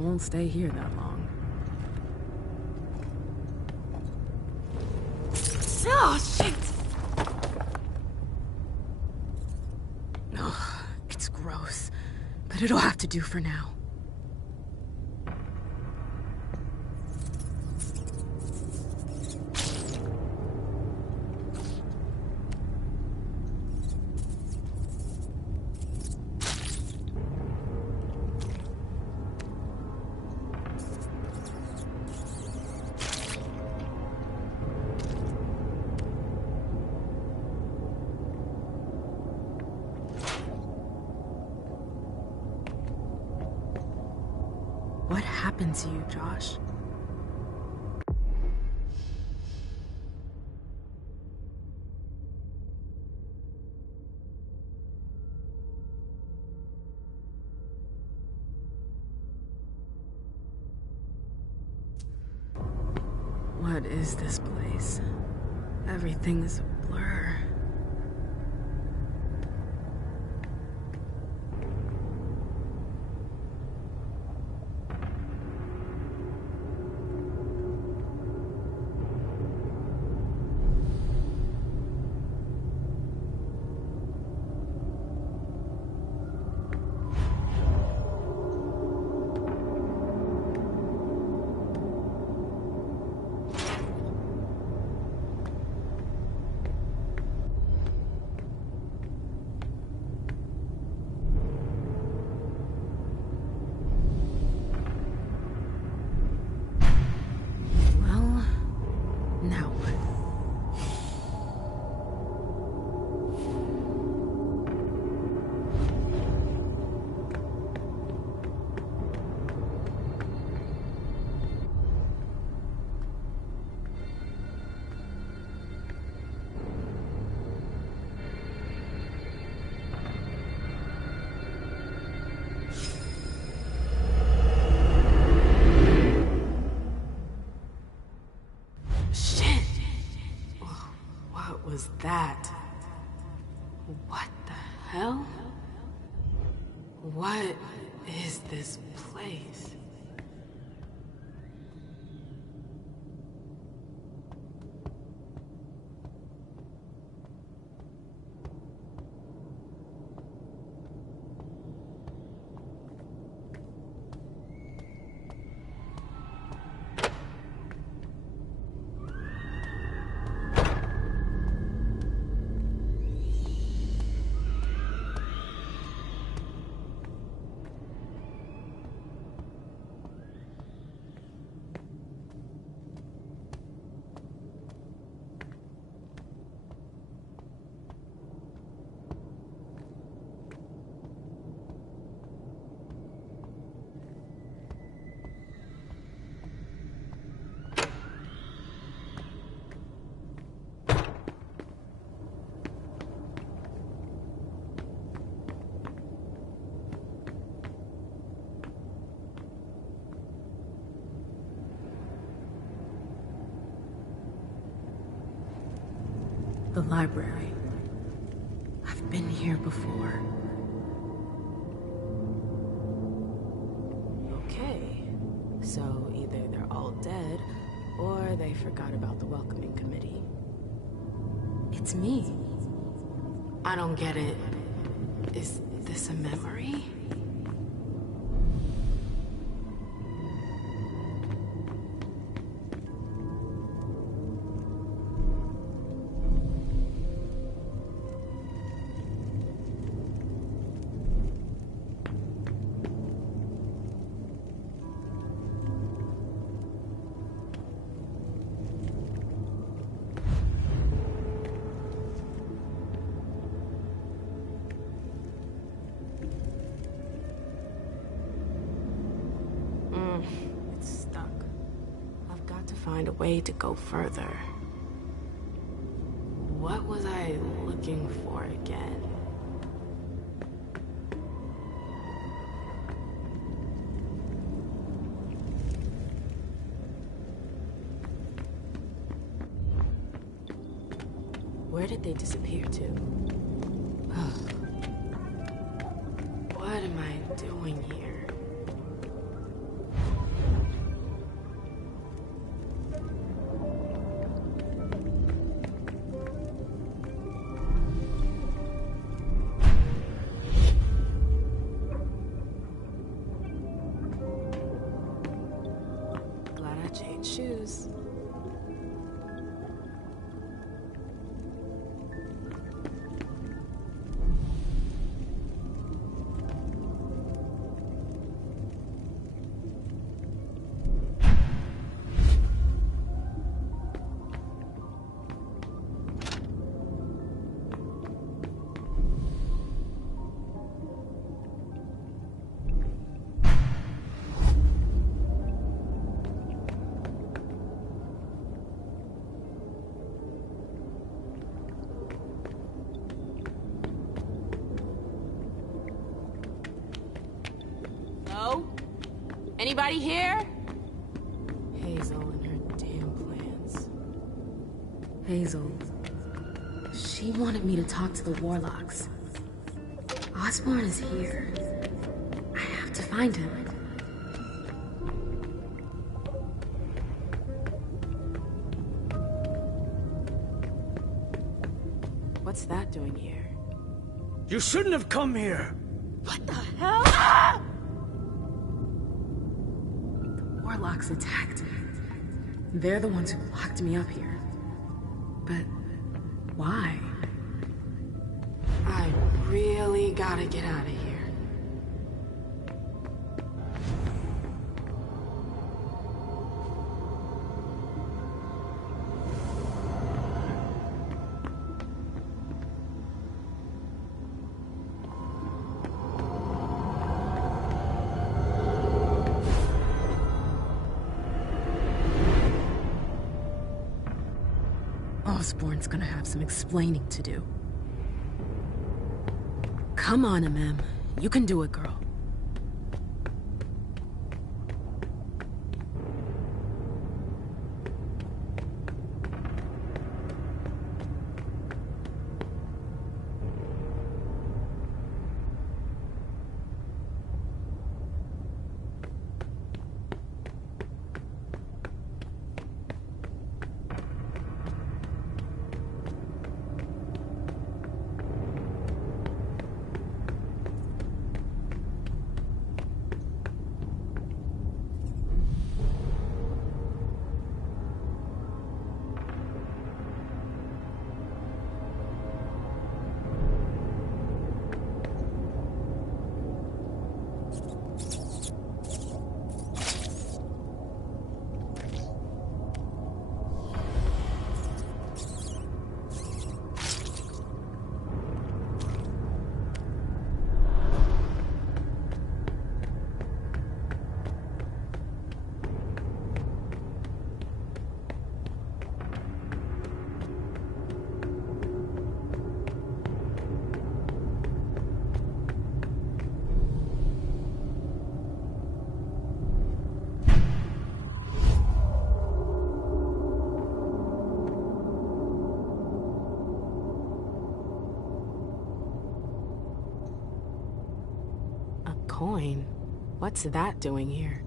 won't stay here that long. Oh, shit! Ugh, it's gross, but it'll have to do for now. What happened to you, Josh? What is this place? Everything's a blur. Was that? What the hell? What is this place? The library. I've been here before. Okay, so either they're all dead, or they forgot about the welcoming committee. It's me. I don't get it. Is this a memory? It's stuck. I've got to find a way to go further. What was I looking for again? Where did they disappear to? Ugh. What am I doing here? is. Hello? Anybody here? Hazel and her damn plans. Hazel. She wanted me to talk to the Warlocks. Osborn is here. I have to find him. What's that doing here? You shouldn't have come here! What the hell? Ah! The Warlocks attacked me. They're the ones who locked me up here. But why? I really gotta get out of here. Osborn's gonna have some explaining to do. Come on, MM. You can do it, girl. Coin? What's that doing here?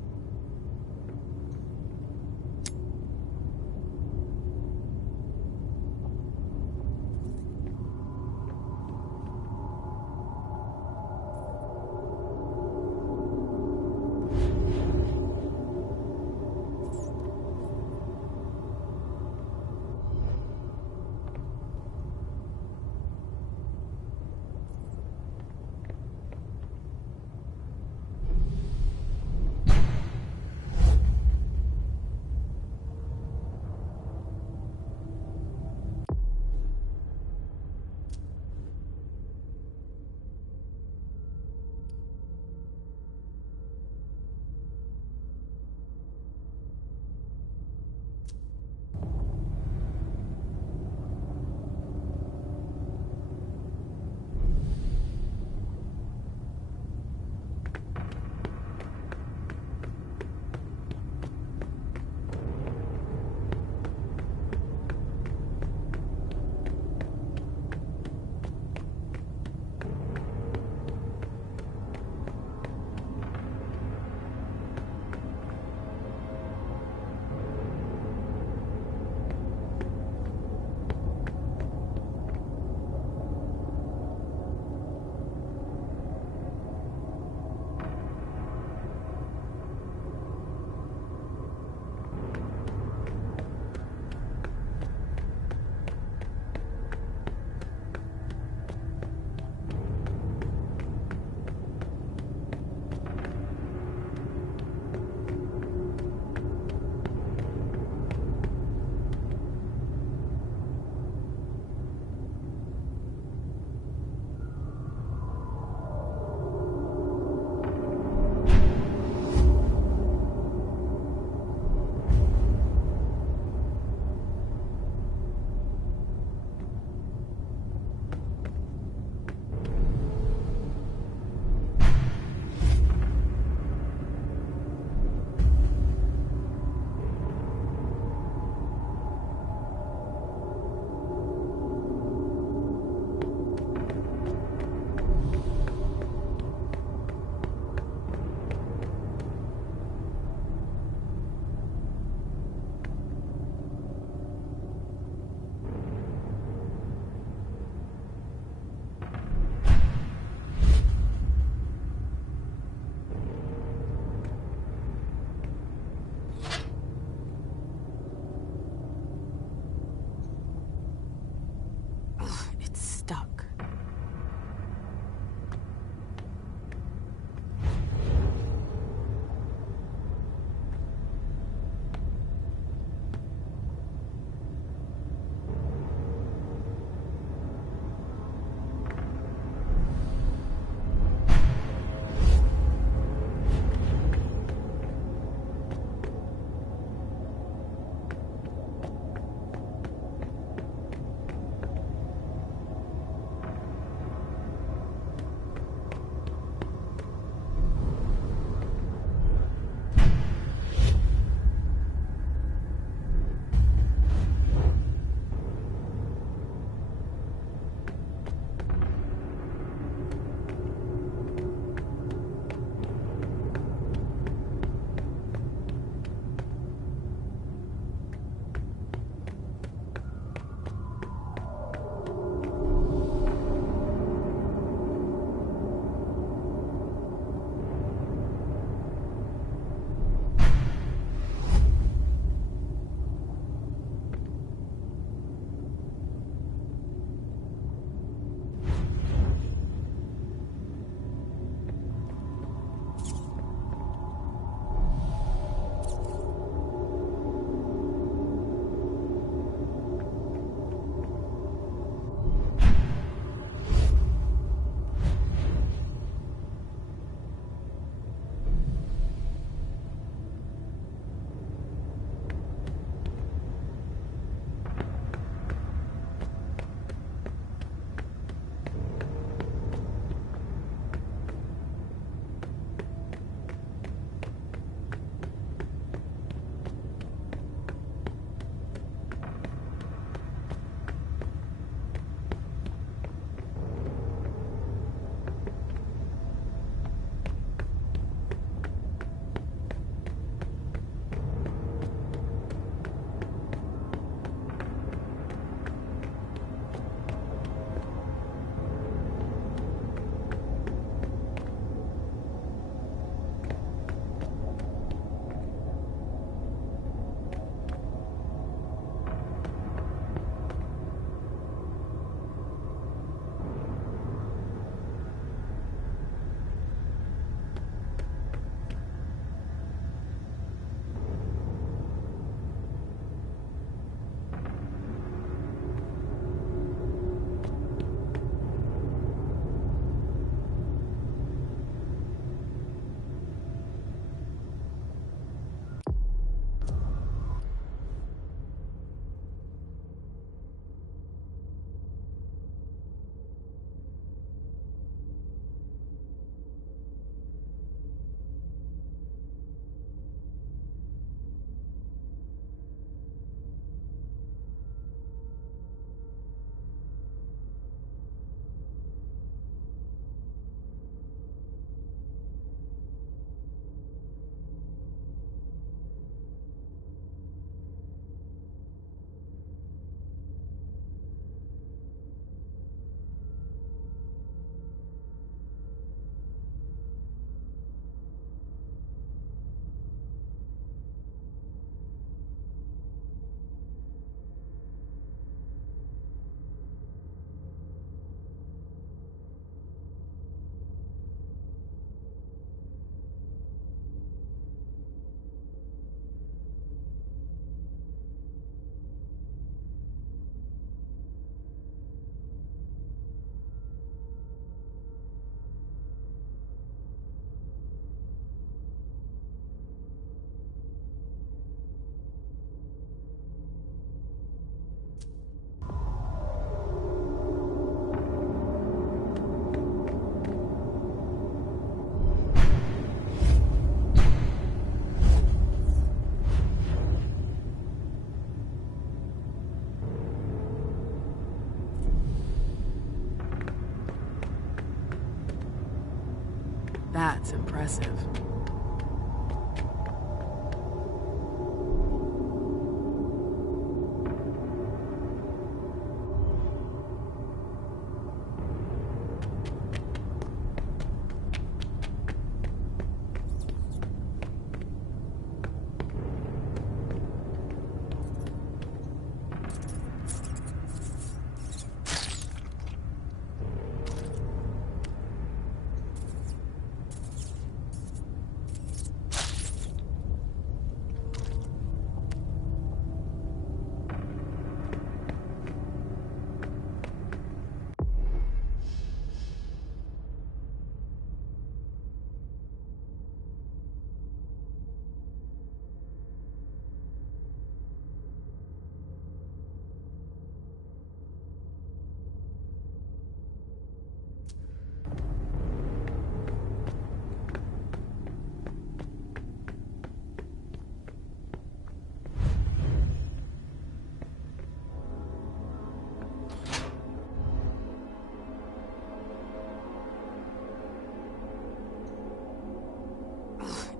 That's impressive.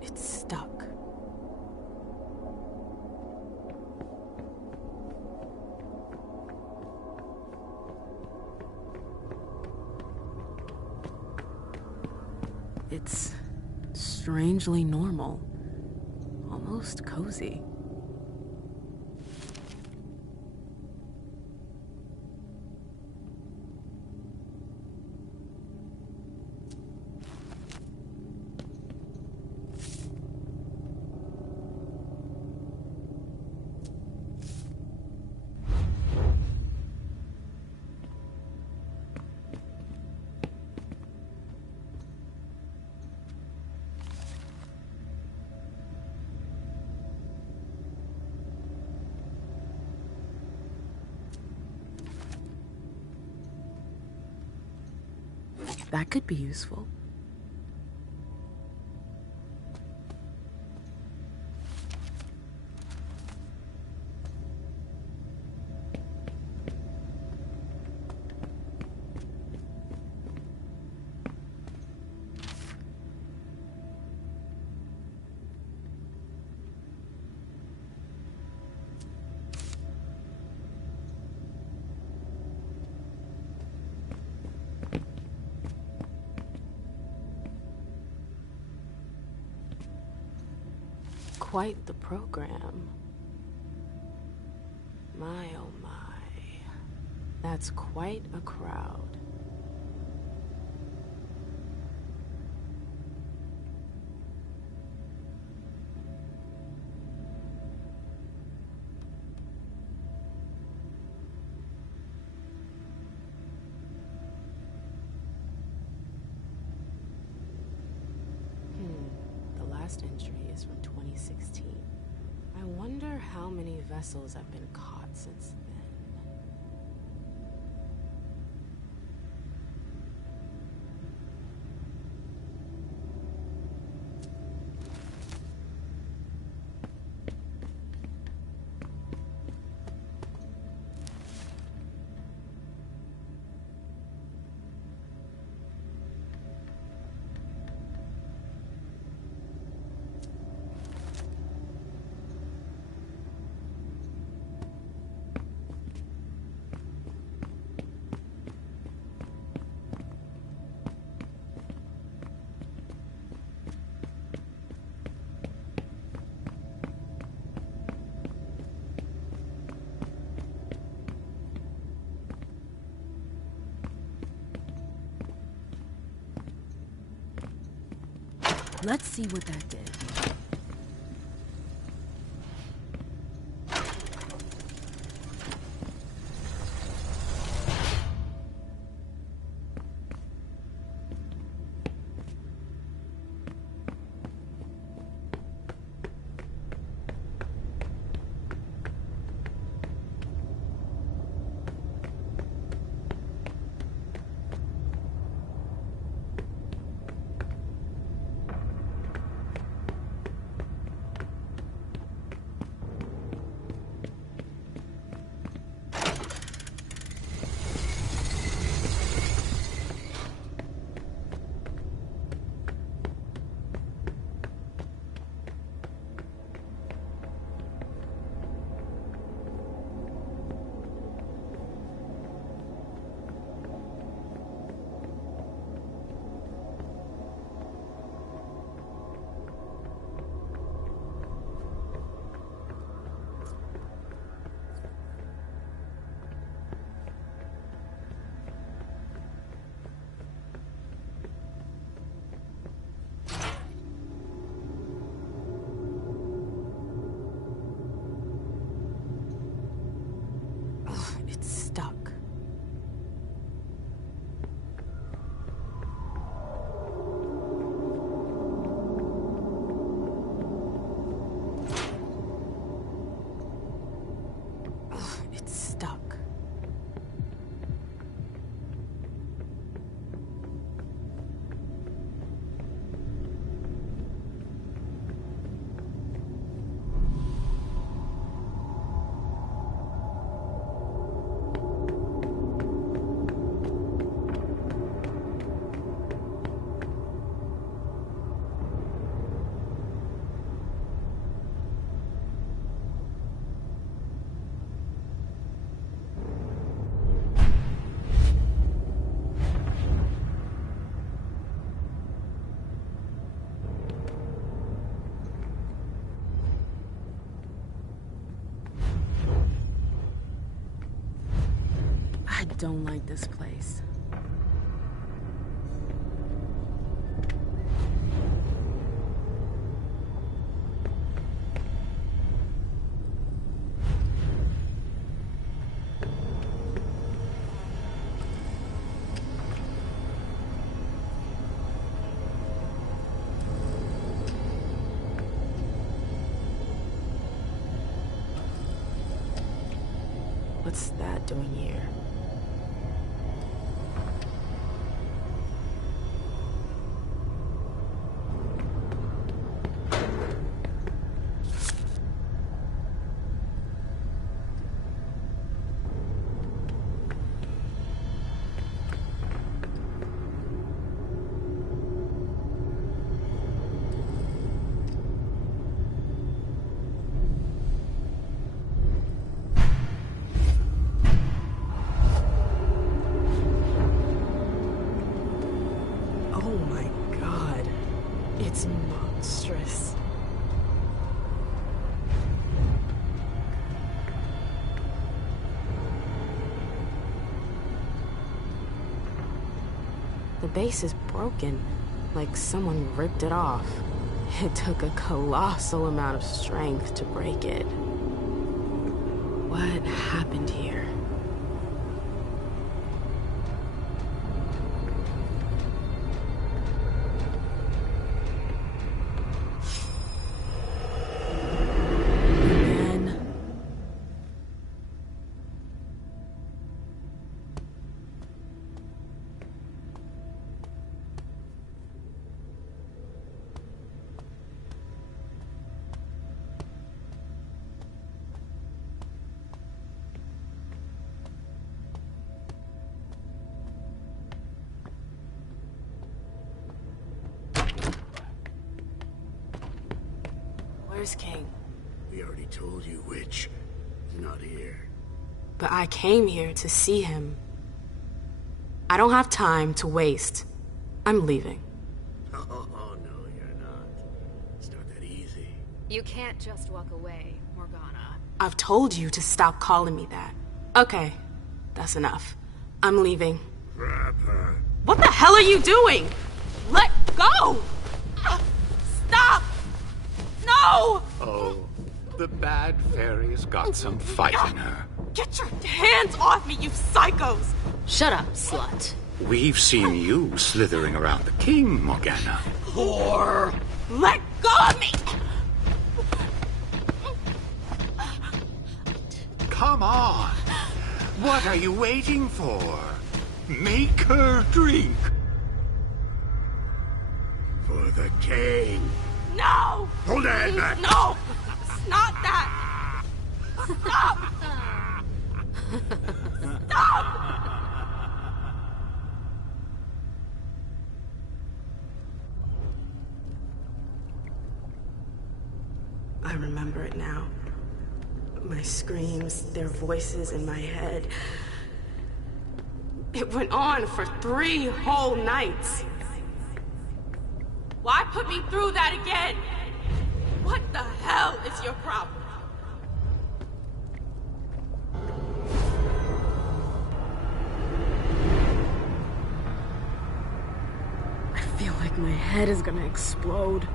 It's stuck. It's strangely normal. Almost cozy. That could be useful. Quite the program. My oh my. That's quite a crowd. The last entry is from 2016. I wonder how many vessels have been caught since then. Let's see what that did. I don't like this place. What's that doing here? It's monstrous. The base is broken, like someone ripped it off. It took a colossal amount of strength to break it. What happened here? Where's King? We already told you, Witch. He's not here. But I came here to see him. I don't have time to waste. I'm leaving. Oh, no, you're not. It's not that easy. You can't just walk away, Morgana. I've told you to stop calling me that. Okay, that's enough. I'm leaving. Grab her. What the hell are you doing? Let go! Stop! No! Oh, the bad fairy's got some fight in her. Get your hands off me, you psychos! Shut up, slut. We've seen you slithering around the king, Morgana. Whore! Let go of me! Come on. What are you waiting for? Make her drink. For the king. No! Hold your head back. No! It's not that! Stop! Stop! I remember it now. My screams, their voices in my head. It went on for 3 whole nights. Why put me through that again? What the hell is your problem? I feel like my head is gonna explode.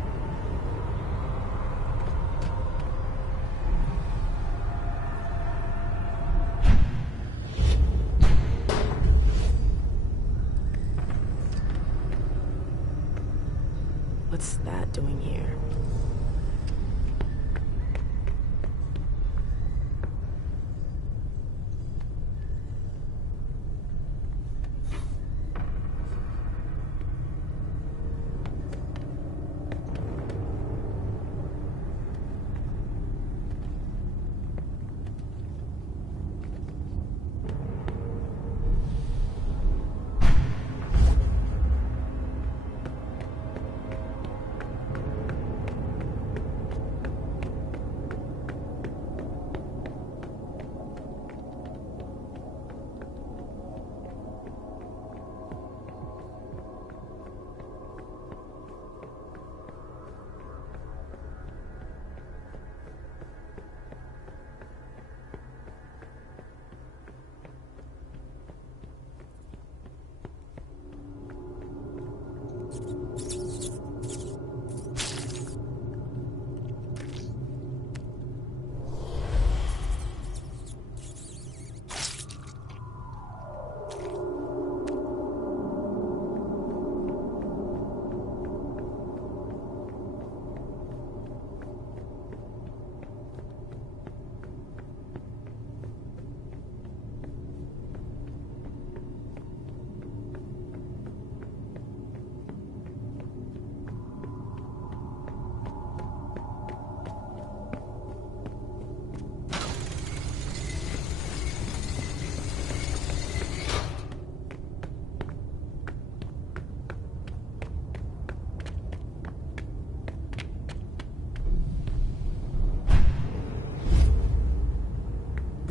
What's that doing here?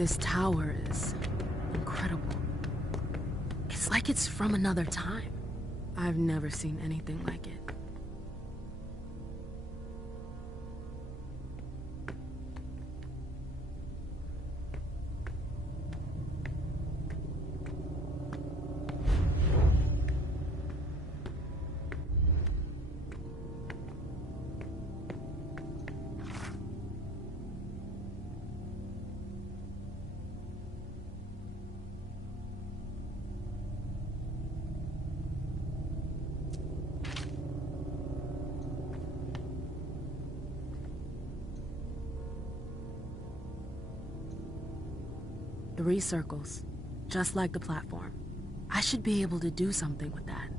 This tower is incredible. It's like it's from another time. I've never seen anything like it. Three circles, just like the platform. I should be able to do something with that.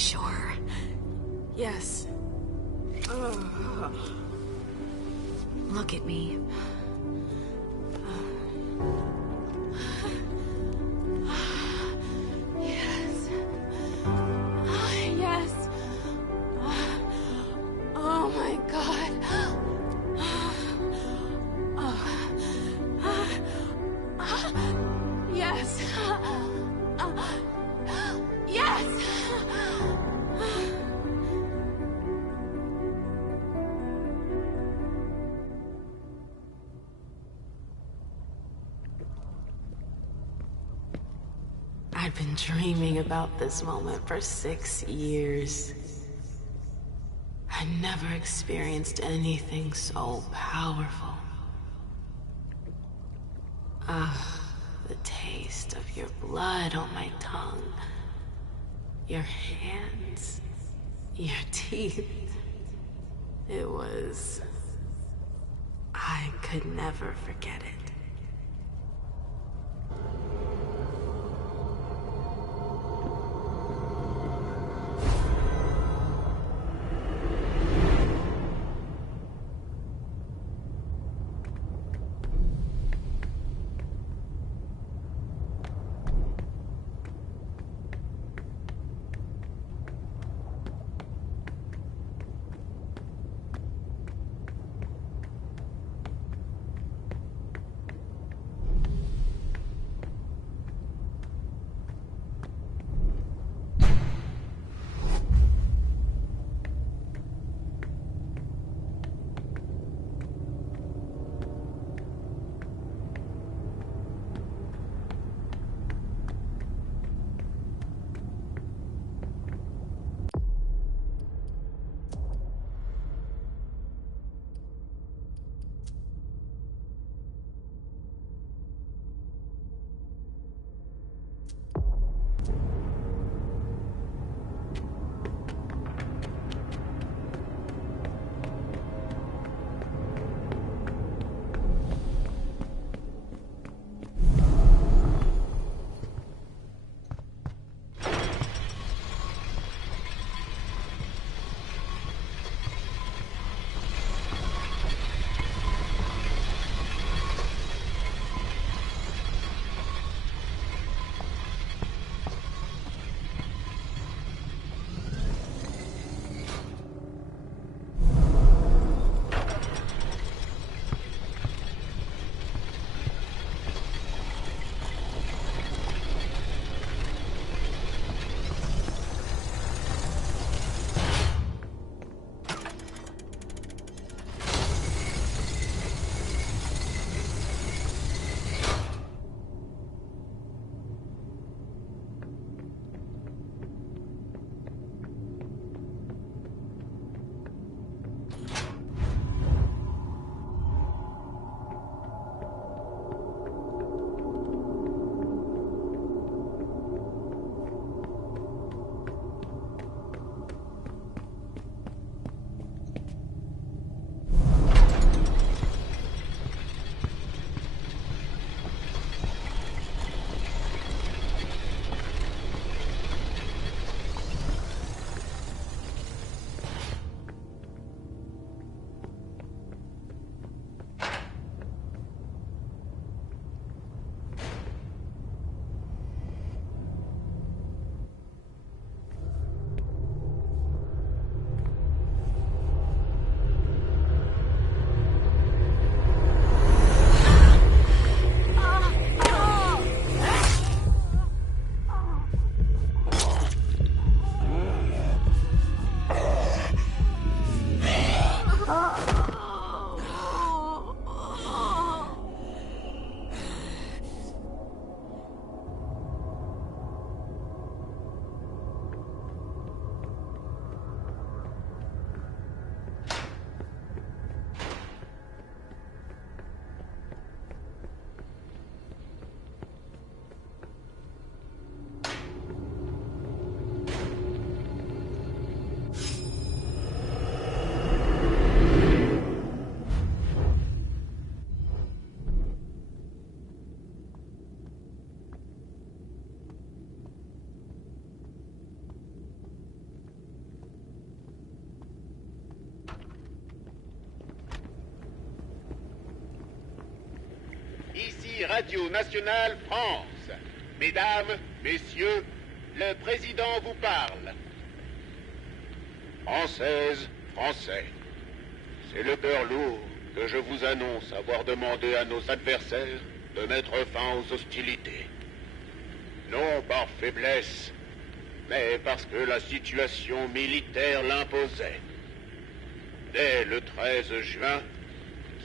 sure? Yes. Look at me. Yes. Yes. Oh my God. Yes. Yes. I'd been dreaming about this moment for 6 years. I never experienced anything so powerful. The taste of your blood on my tongue. Your hands. Your teeth. It was... I could never forget it. ici Radio Nationale France. Mesdames, messieurs, le président vous parle. Françaises, Français, c'est le cœur lourd que je vous annonce avoir demandé à nos adversaires de mettre fin aux hostilités. Non par faiblesse, mais parce que la situation militaire l'imposait. Dès le 13 juin,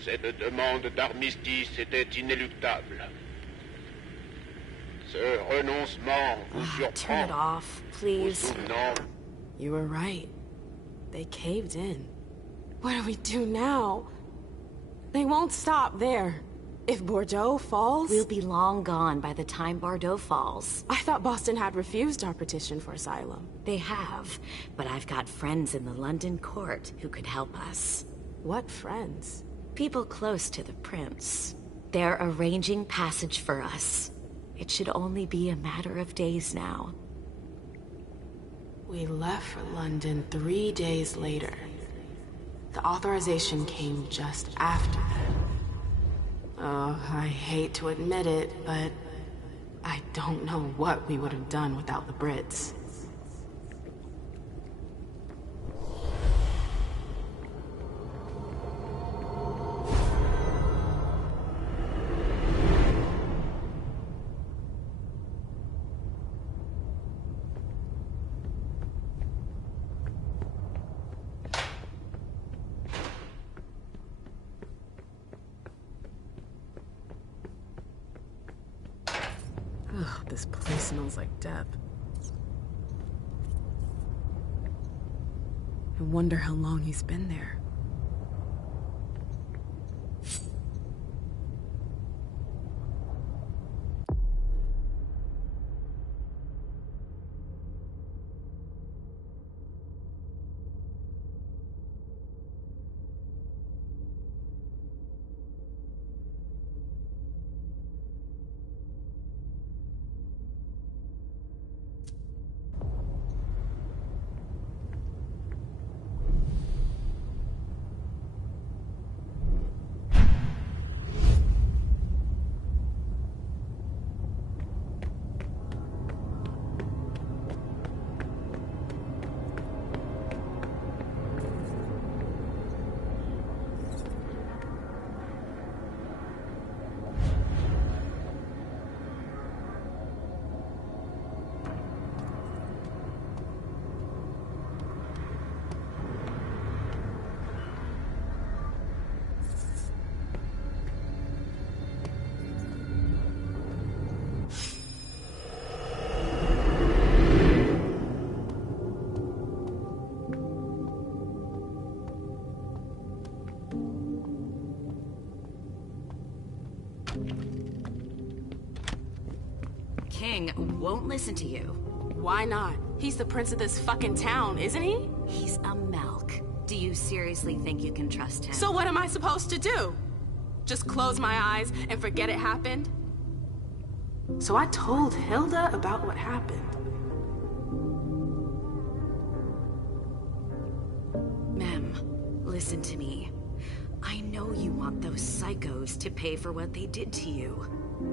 cette demande d'armistice était inéluctable. Ce renoncement vous Turn it surprend, off, vous please. souvenant. You were right. They caved in. What do we do now? They won't stop there. If Bordeaux falls... We'll be long gone by the time Bordeaux falls. I thought Boston had refused our petition for asylum. They have, but I've got friends in the London court who could help us. What friends? People close to the prince. They're arranging passage for us. It should only be a matter of days now. We left for London 3 days later. The authorization came just after that. Oh, I hate to admit it, but I don't know what we would have done without the Brits. Ugh, this place smells like death. I wonder how long he's been there. King won't listen to you. Why not? He's the prince of this fucking town, isn't he? He's a Melk. Do you seriously think you can trust him? So what am I supposed to do? Just close my eyes and forget it happened? So I told Hilda about what happened. Mem, listen to me. I know you want those psychos to pay for what they did to you.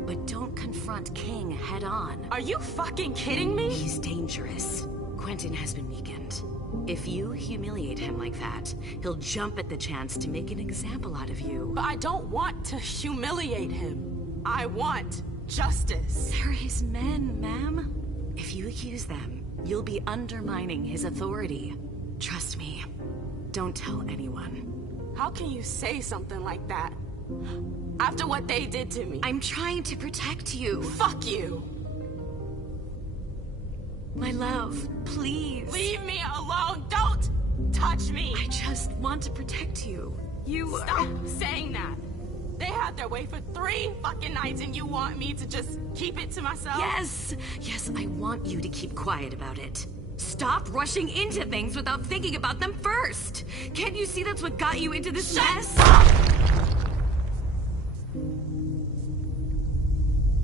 But don't confront King head on. Are you fucking kidding me? He's dangerous. Quentin has been weakened. If you humiliate him like that, he'll jump at the chance to make an example out of you. But I don't want to humiliate him. I want justice. They're his men, ma'am. If you accuse them, you'll be undermining his authority. Trust me. Don't tell anyone. How can you say something like that? After what they did to me. I'm trying to protect you. Fuck you. My love, please. Leave me alone. Don't touch me. I just want to protect you. Stop saying that. They had their way for 3 fucking nights and you want me to just keep it to myself? Yes, I want you to keep quiet about it. Stop rushing into things without thinking about them first. Can't you see that's what got you into this mess?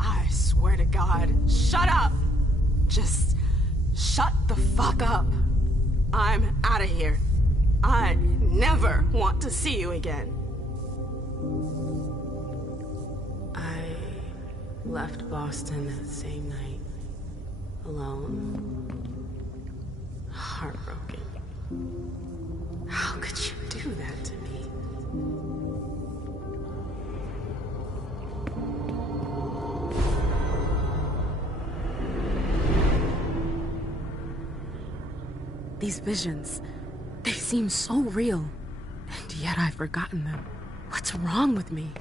I swear to God, shut up! Just shut the fuck up. I'm out of here. I never want to see you again. I left Boston that same night. Alone. Heartbroken. How could you do that to me? These visions, they seem so real, and yet I've forgotten them. What's wrong with me?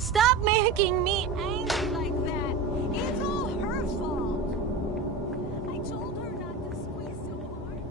Stop making me angry like that! It's all her fault! I told her not to squeeze so hard.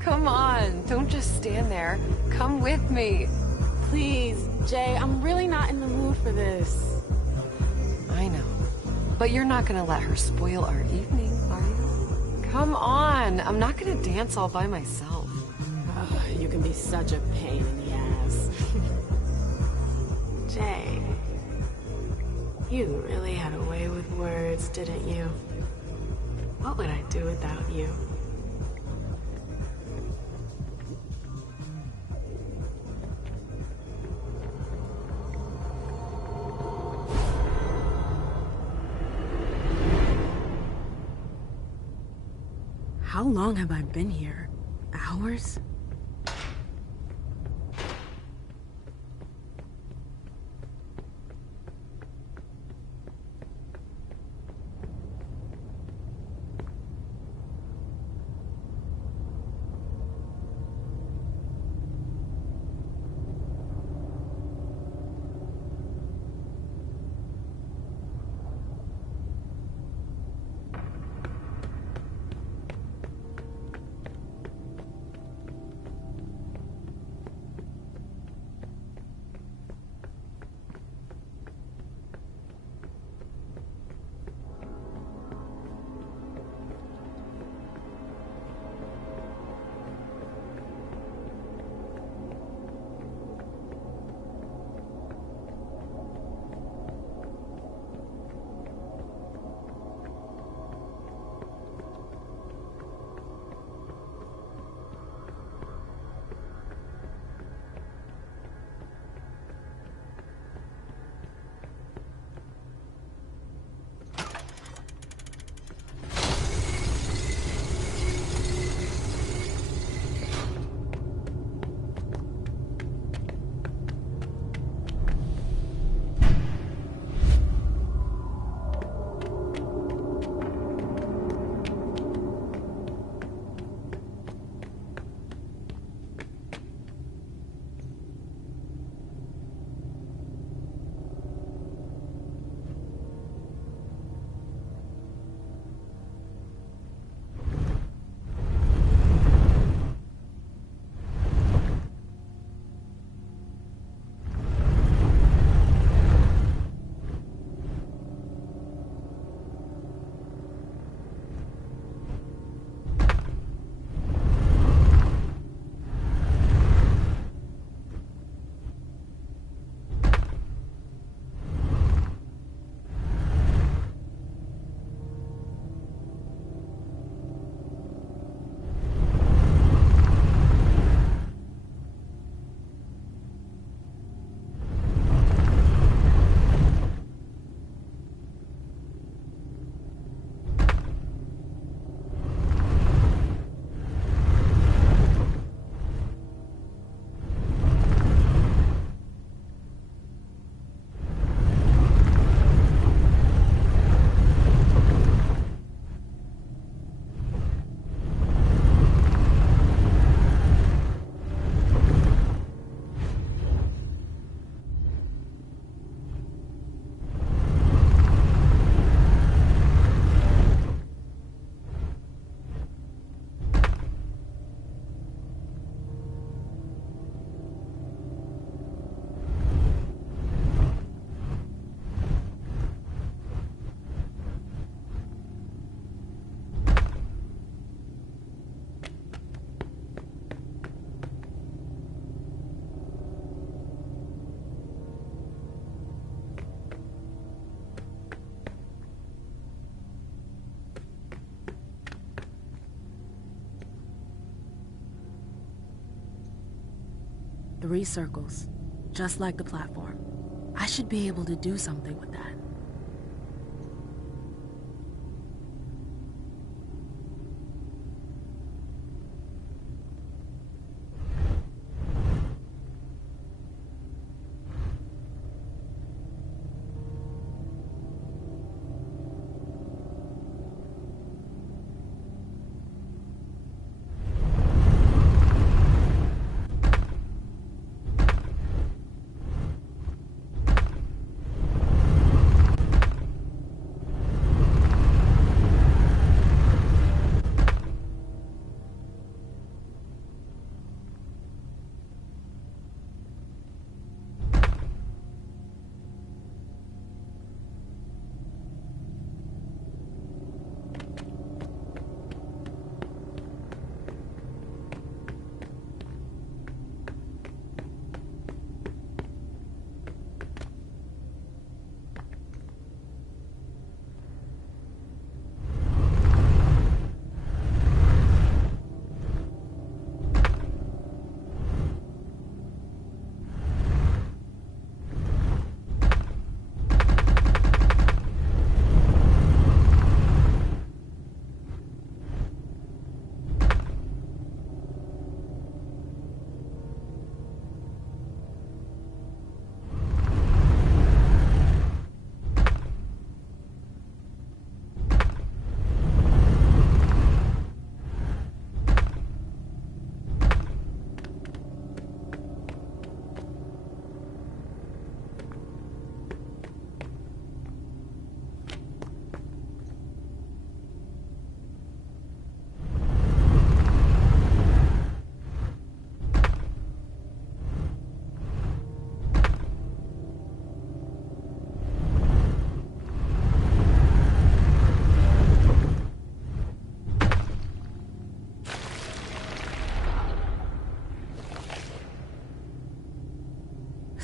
Come on, don't just stand there. Come with me. Please, Jay, I'm really not in the mood for this. I know, but you're not gonna let her spoil our evening, are you? Come on, I'm not gonna dance all by myself. You can be such a pain in the ass. Jay, you really had a way with words, didn't you? What would I do without you? How long have I been here? Hours? Three circles, just like the platform. I should be able to do something with that.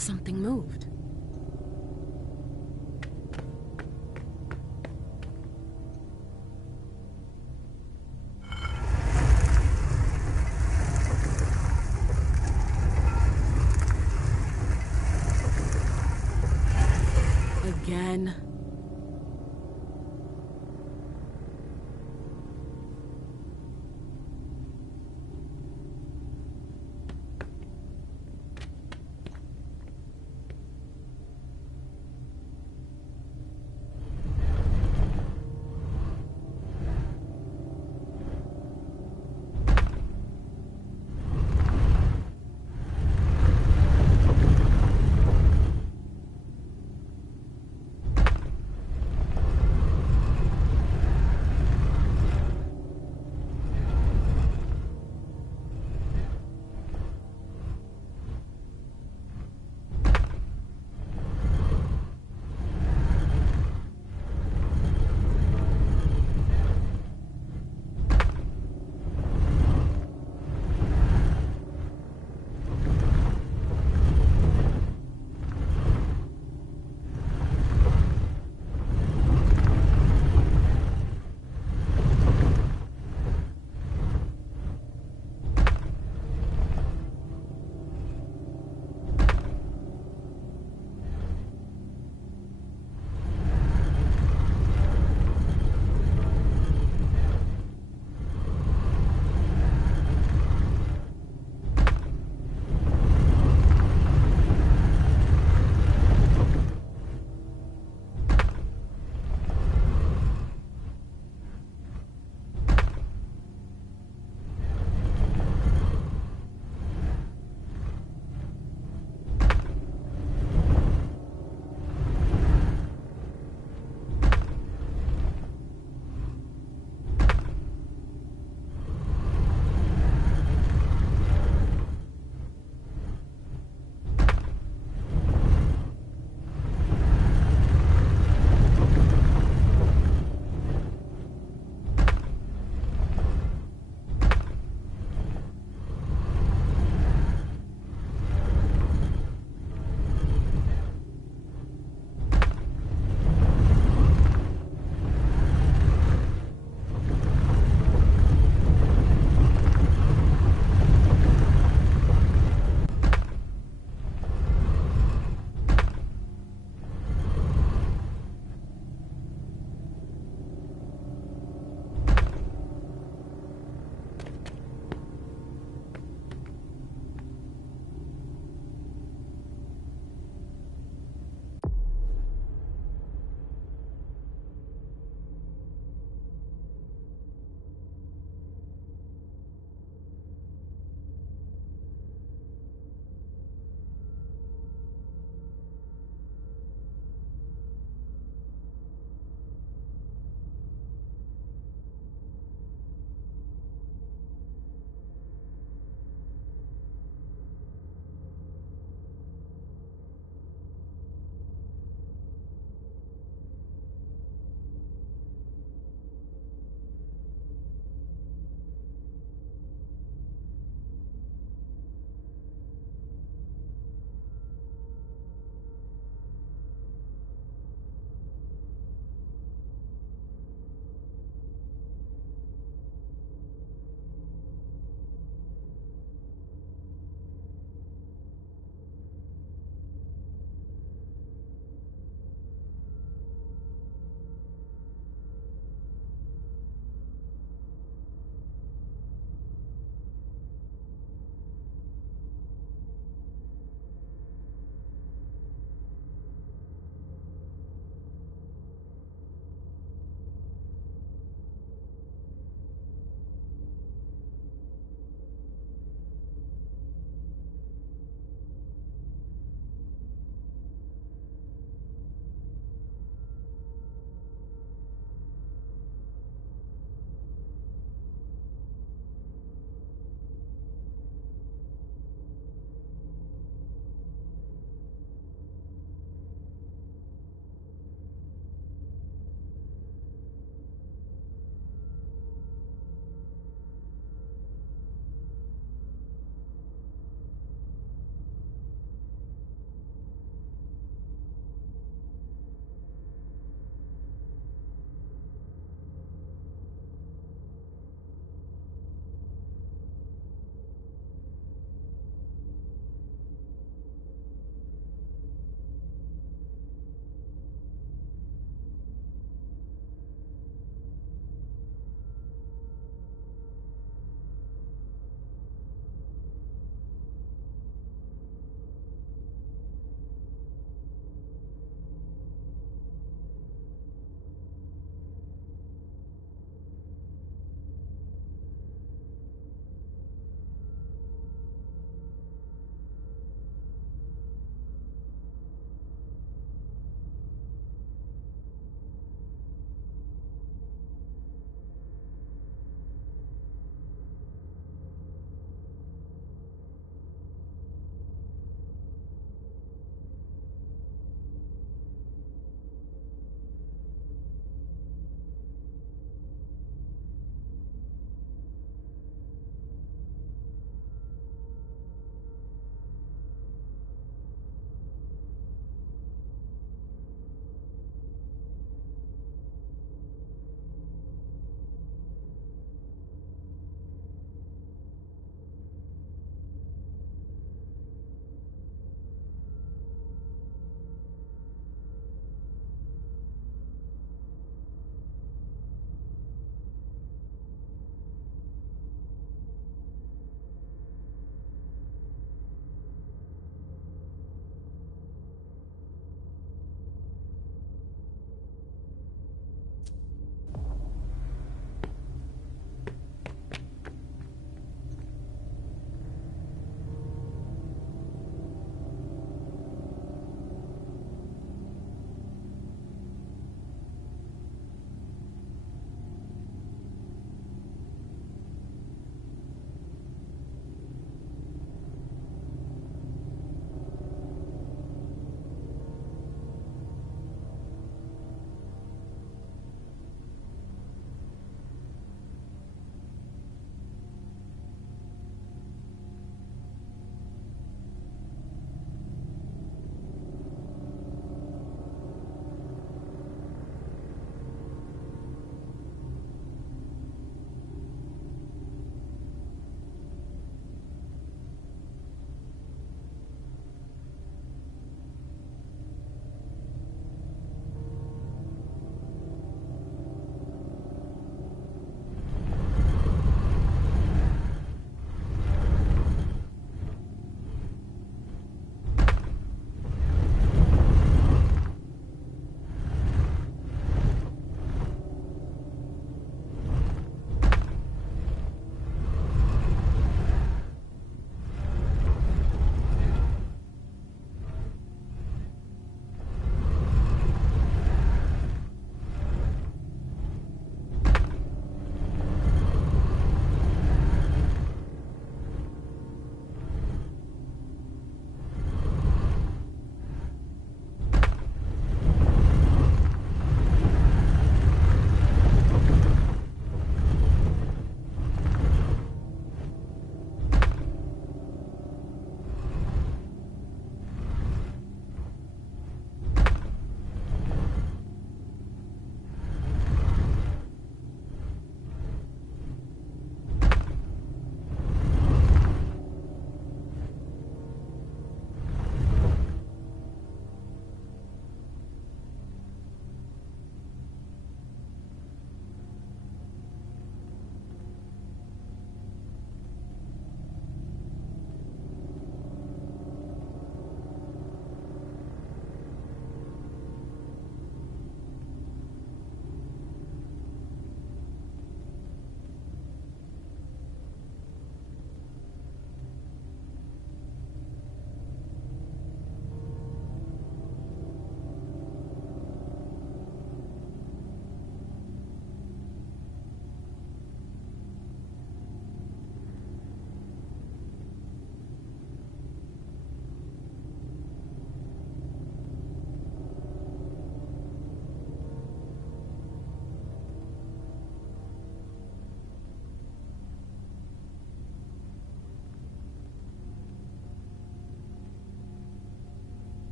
Something moved. Again.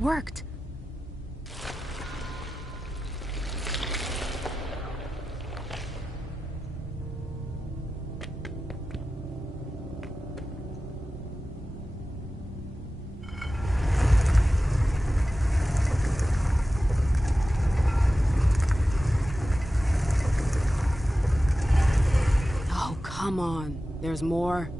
worked. Oh, come on. There's more.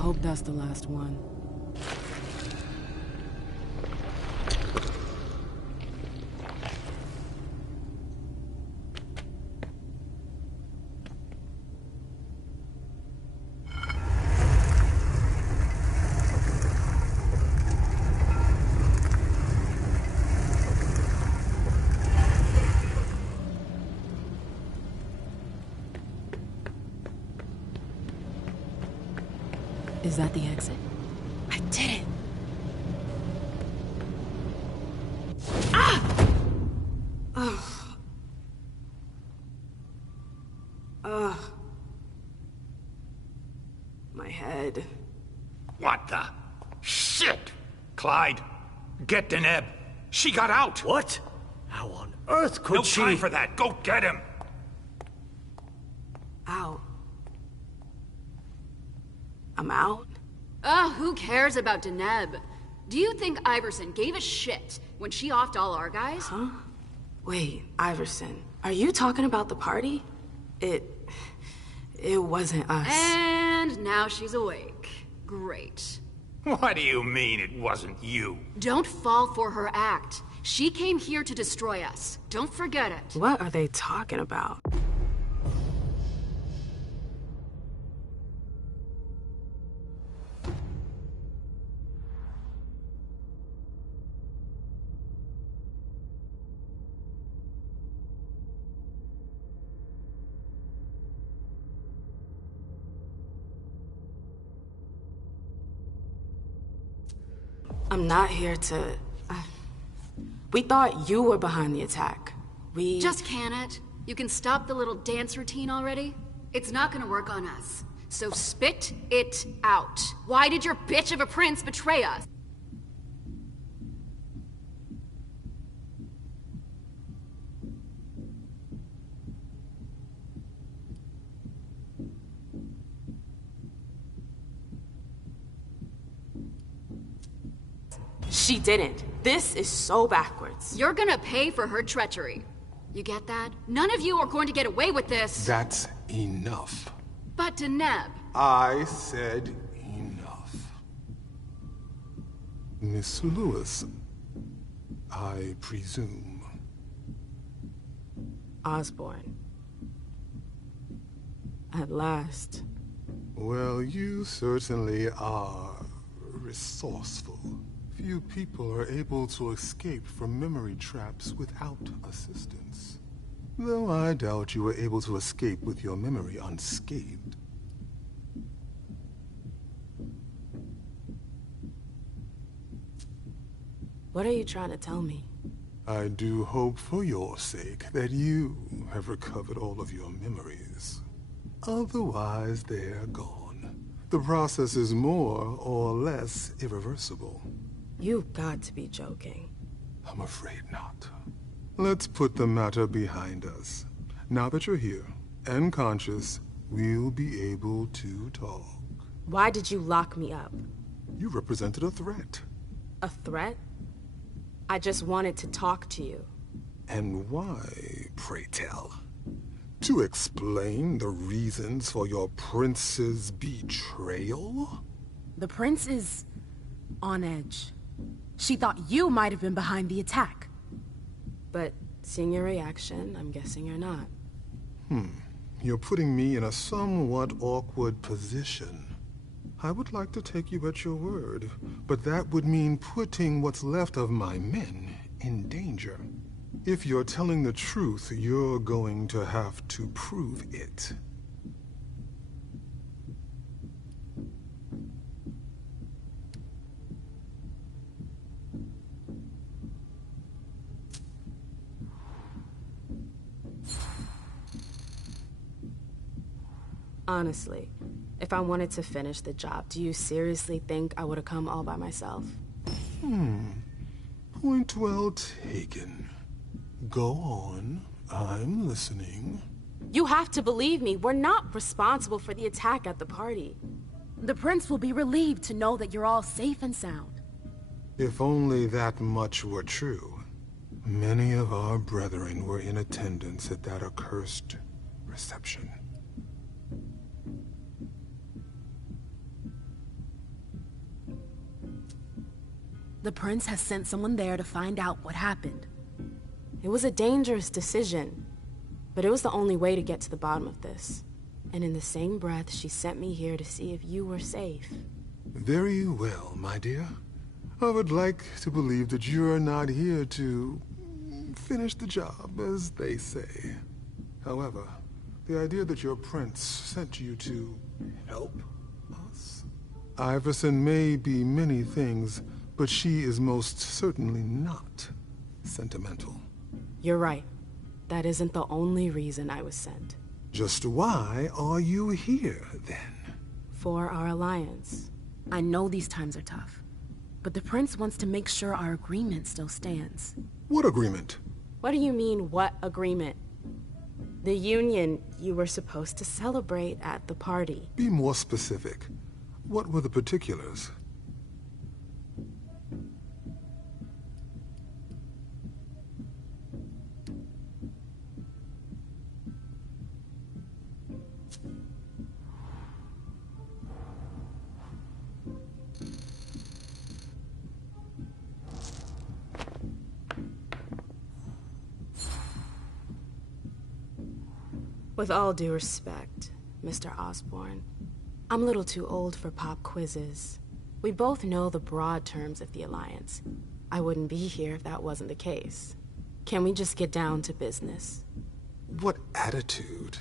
Hope that's the last one. Is that the exit? I did it! Ah! Ugh. Ugh. My head. What the? Shit! Clyde, get Deneb. She got out! What? How on earth could she? No time for that. Go get him! Out. I'm out? Ugh, who cares about Deneb? Do you think Iverson gave a shit when she offed all our guys? Huh? Wait, Iverson, are you talking about the party? It wasn't us. And now she's awake. Great. What do you mean it wasn't you? Don't fall for her act. She came here to destroy us. Don't forget it. What are they talking about? I'm not here to... We thought you were behind the attack. We... Just can it? You can stop the little dance routine already? It's not gonna work on us. So spit it out. Why did your bitch of a prince betray us? She didn't. This is so backwards. You're gonna pay for her treachery. You get that? None of you are going to get away with this. That's enough. But Deneb. I said enough. Miss Lewis, I presume. Osborne. At last. Well, you certainly are resourceful. Few people are able to escape from memory traps without assistance. Though I doubt you were able to escape with your memory unscathed. What are you trying to tell me? I do hope for your sake that you have recovered all of your memories. Otherwise, they're gone. The process is more or less irreversible. You've got to be joking. I'm afraid not. Let's put the matter behind us. Now that you're here and conscious, we'll be able to talk. Why did you lock me up? You represented a threat. A threat? I just wanted to talk to you. And why, pray tell? To explain the reasons for your prince's betrayal? The prince is on edge. She thought you might have been behind the attack. But seeing your reaction, I'm guessing you're not. You're putting me in a somewhat awkward position. I would like to take you at your word, but that would mean putting what's left of my men in danger. If you're telling the truth, you're going to have to prove it. Honestly, if I wanted to finish the job, do you seriously think I would have come all by myself? Point well taken. Go on. I'm listening. You have to believe me. We're not responsible for the attack at the party. The prince will be relieved to know that you're all safe and sound. If only that much were true. Many of our brethren were in attendance at that accursed reception. The prince has sent someone there to find out what happened. It was a dangerous decision, but it was the only way to get to the bottom of this. And in the same breath, she sent me here to see if you were safe. Very well, my dear. I would like to believe that you're not here to finish the job, as they say. However, the idea that your prince sent you to help us? Iverson may be many things, but she is most certainly not sentimental. You're right. That isn't the only reason I was sent. Just why are you here, then? For our alliance. I know these times are tough, but the prince wants to make sure our agreement still stands. What agreement? What do you mean, what agreement? The union you were supposed to celebrate at the party. Be more specific. What were the particulars? With all due respect, Mr. Osborn, I'm a little too old for pop quizzes. We both know the broad terms of the Alliance. I wouldn't be here if that wasn't the case. Can we just get down to business? What attitude?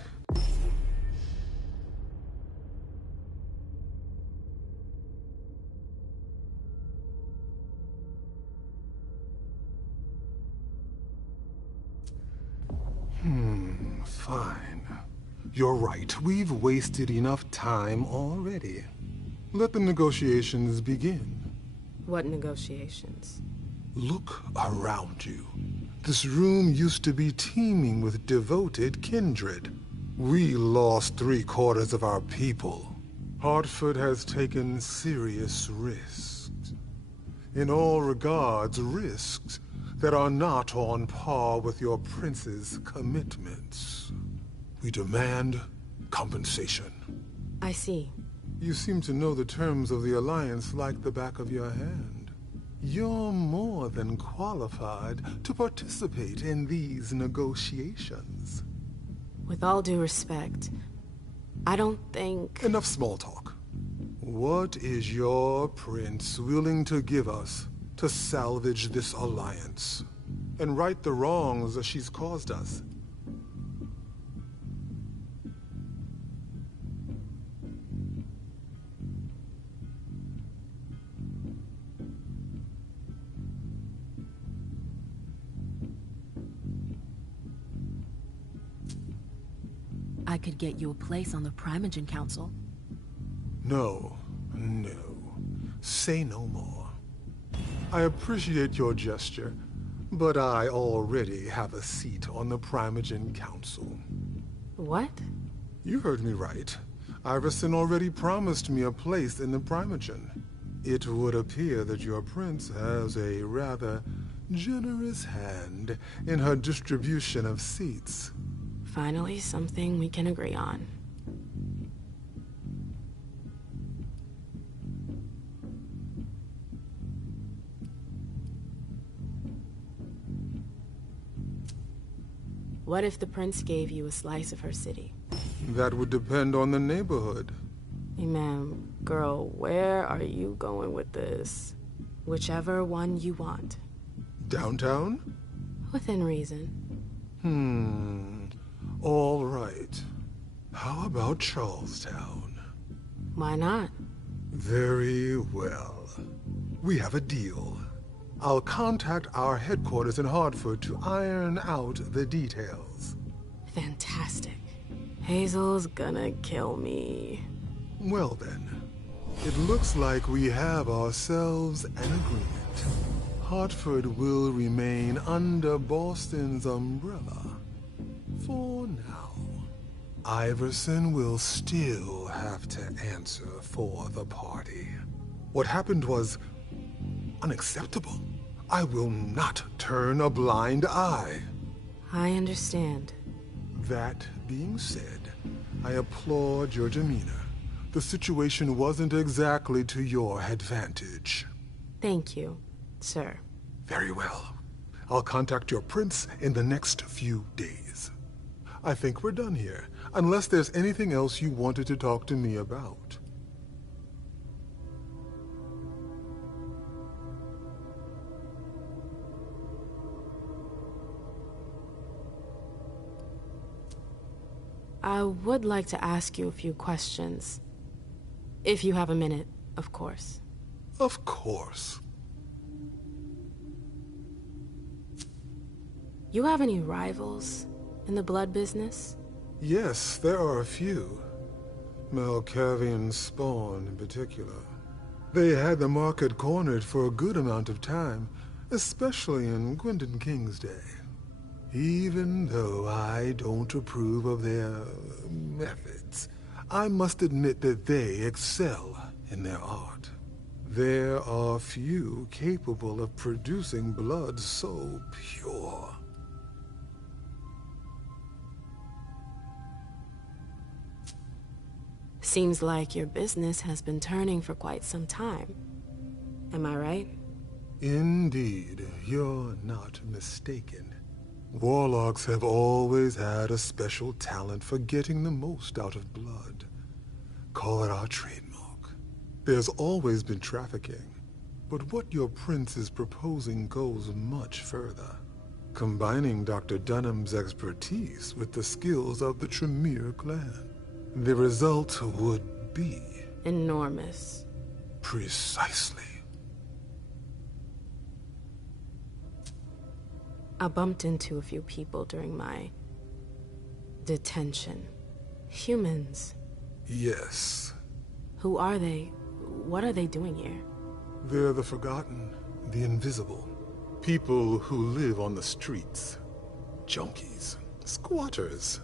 Fine. You're right. We've wasted enough time already. Let the negotiations begin. What negotiations? Look around you. This room used to be teeming with devoted kindred. We lost 3/4 of our people. Hartford has taken serious risks. In all regards, risks that are not on par with your prince's commitments. We demand compensation. I see. You seem to know the terms of the Alliance like the back of your hand. You're more than qualified to participate in these negotiations. With all due respect, I don't think... Enough small talk. What is your prince willing to give us to salvage this alliance and right the wrongs that she's caused us? I could get you a place on the Primogen Council. No. Say no more. I appreciate your gesture, but I already have a seat on the Primogen Council. What? You heard me right. Iverson already promised me a place in the Primogen. It would appear that your prince has a rather generous hand in her distribution of seats. Finally, something we can agree on. What if the prince gave you a slice of her city? That would depend on the neighborhood. Hey, ma'am, girl, where are you going with this? Whichever one you want. Downtown? Within reason. All right. How about Charlestown? Why not? Very well. We have a deal. I'll contact our headquarters in Hartford to iron out the details. Fantastic. Hazel's gonna kill me. Well then, it looks like we have ourselves an agreement. Hartford will remain under Boston's umbrella. For now. Iverson will still have to answer for the party. What happened was unacceptable. I will not turn a blind eye. I understand. That being said, I applaud your demeanor. The situation wasn't exactly to your advantage. Thank you, sir. Very well. I'll contact your prince in the next few days. I think we're done here, unless there's anything else you wanted to talk to me about. I would like to ask you a few questions. If you have a minute, of course. Of course. You have any rivals in the blood business? Yes, there are a few. Malkavian Spawn in particular. They had the market cornered for a good amount of time, especially in Gwendon King's day. Even though I don't approve of their methods, I must admit that they excel in their art. There are few capable of producing blood so pure. Seems like your business has been turning for quite some time. Am I right? Indeed, you're not mistaken. Warlocks have always had a special talent for getting the most out of blood. Call it our trademark. There's always been trafficking, but what your prince is proposing goes much further. Combining Dr. Dunham's expertise with the skills of the Tremere clan. The result would be... enormous. Precisely. I bumped into a few people during my detention. Humans. Yes. Who are they? What are they doing here? They're the forgotten, the invisible. People who live on the streets. Junkies. Squatters.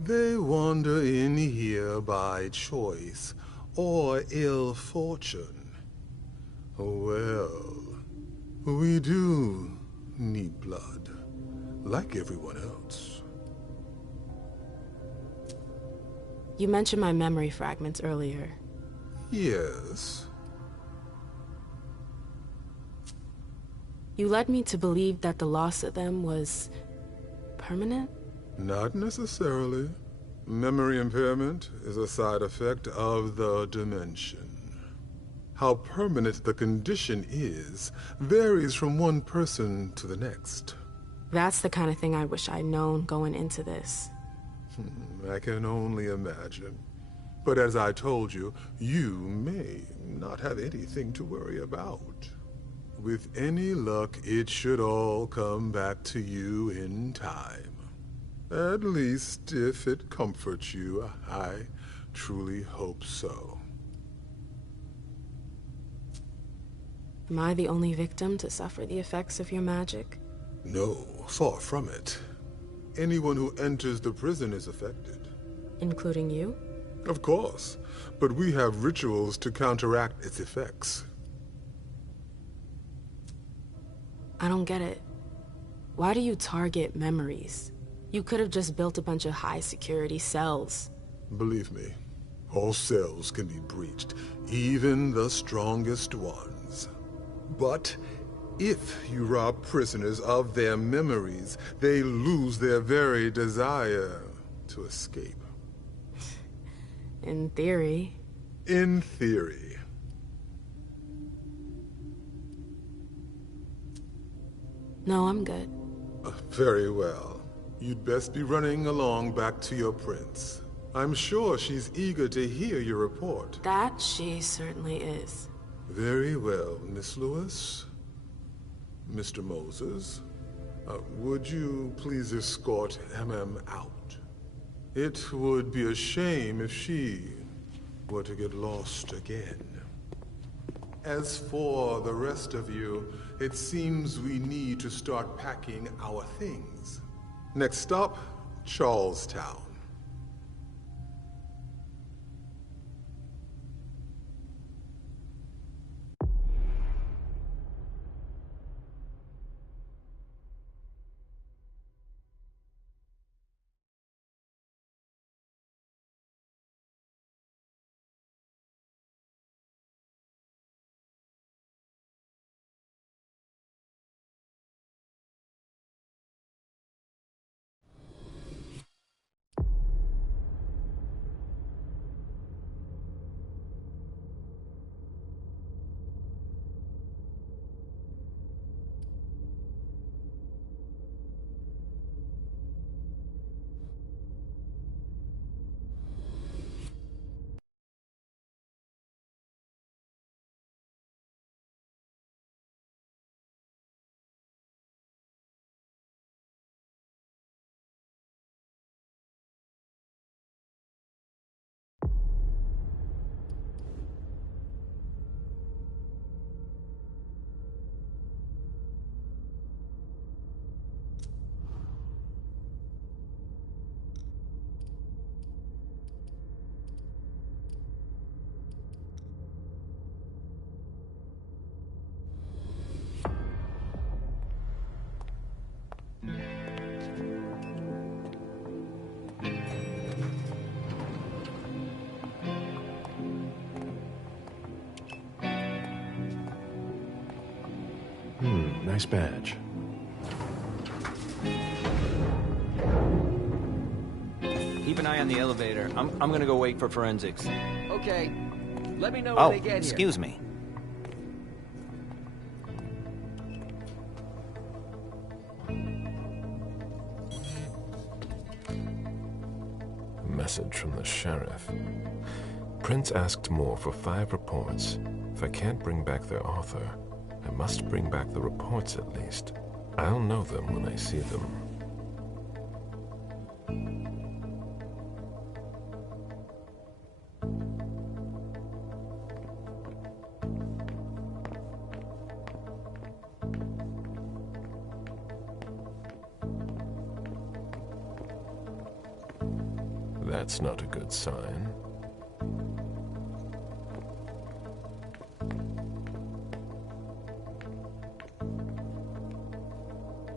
They wander in here by choice or ill fortune. Well, we do need blood, like everyone else. You mentioned my memory fragments earlier. Yes. You led me to believe that the loss of them was permanent? Not necessarily. Memory impairment is a side effect of the dimension. How permanent the condition is varies from one person to the next. That's the kind of thing I wish I'd known going into this. I can only imagine. But as I told you, you may not have anything to worry about. With any luck, it should all come back to you in time. At least, if it comforts you, I truly hope so. Am I the only victim to suffer the effects of your magic? No, far from it. Anyone who enters the prison is affected. Including you? Of course, but we have rituals to counteract its effects. I don't get it. Why do you target memories? You could have just built a bunch of high-security cells. Believe me, all cells can be breached, even the strongest ones. But if you rob prisoners of their memories, they lose their very desire to escape. In theory. In theory. No, I'm good. Very well. You'd best be running along back to your prince. I'm sure she's eager to hear your report. That she certainly is. Very well, Miss Lewis. Mr. Moses, would you please escort MM out? It would be a shame if she were to get lost again. As for the rest of you, it seems we need to start packing our things. Next stop, Charlestown. Nice badge. Keep an eye on the elevator. I'm gonna go wait for forensics. Okay. Let me know when they get here. Excuse me. Message from the sheriff. Prince asked Moore for 5 reports. If I can't bring back their author, I must bring back the reports at least. I'll know them when I see them. That's not a good sign.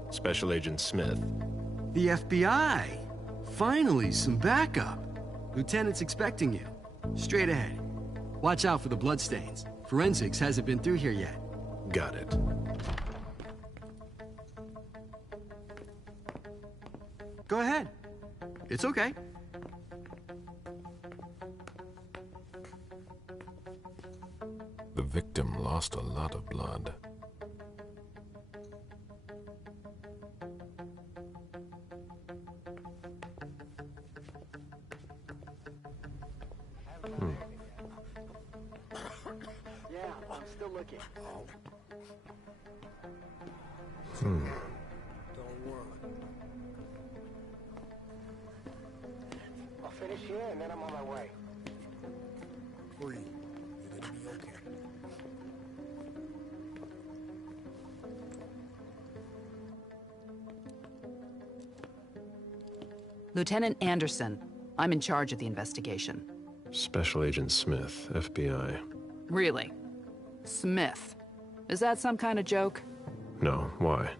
Special Agent Smith. The FBI! Finally, some backup. Lieutenant's expecting you. Straight ahead. Watch out for the bloodstains. Forensics hasn't been through here yet. Got it. Go ahead. It's okay. The victim lost a lot of blood. Yeah, I'm still looking. Don't worry. I'll finish here and then I'm on my way. Free. You're gonna be okay. Lieutenant Anderson, I'm in charge of the investigation. Special Agent Smith, FBI. Really? Smith? Is that some kind of joke? No, why?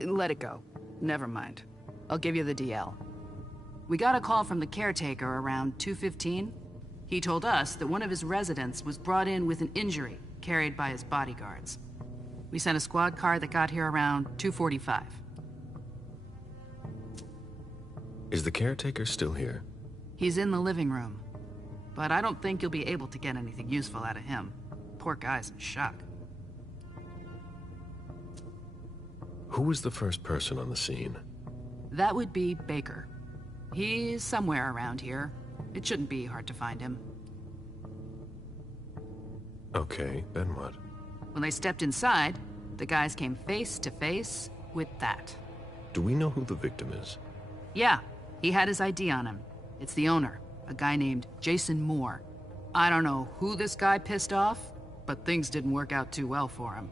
Let it go. Never mind. I'll give you the DL. We got a call from the caretaker around 2:15. He told us that one of his residents was brought in with an injury carried by his bodyguards. We sent a squad car that got here around 2:45. Is the caretaker still here? He's in the living room, but I don't think you'll be able to get anything useful out of him. Poor guy's in shock. Who was the first person on the scene? That would be Baker. He's somewhere around here. It shouldn't be hard to find him. Okay, then what? When they stepped inside, the guys came face to face with that. Do we know who the victim is? Yeah, he had his ID on him. It's the owner, a guy named Jason Moore. I don't know who this guy pissed off, but things didn't work out too well for him.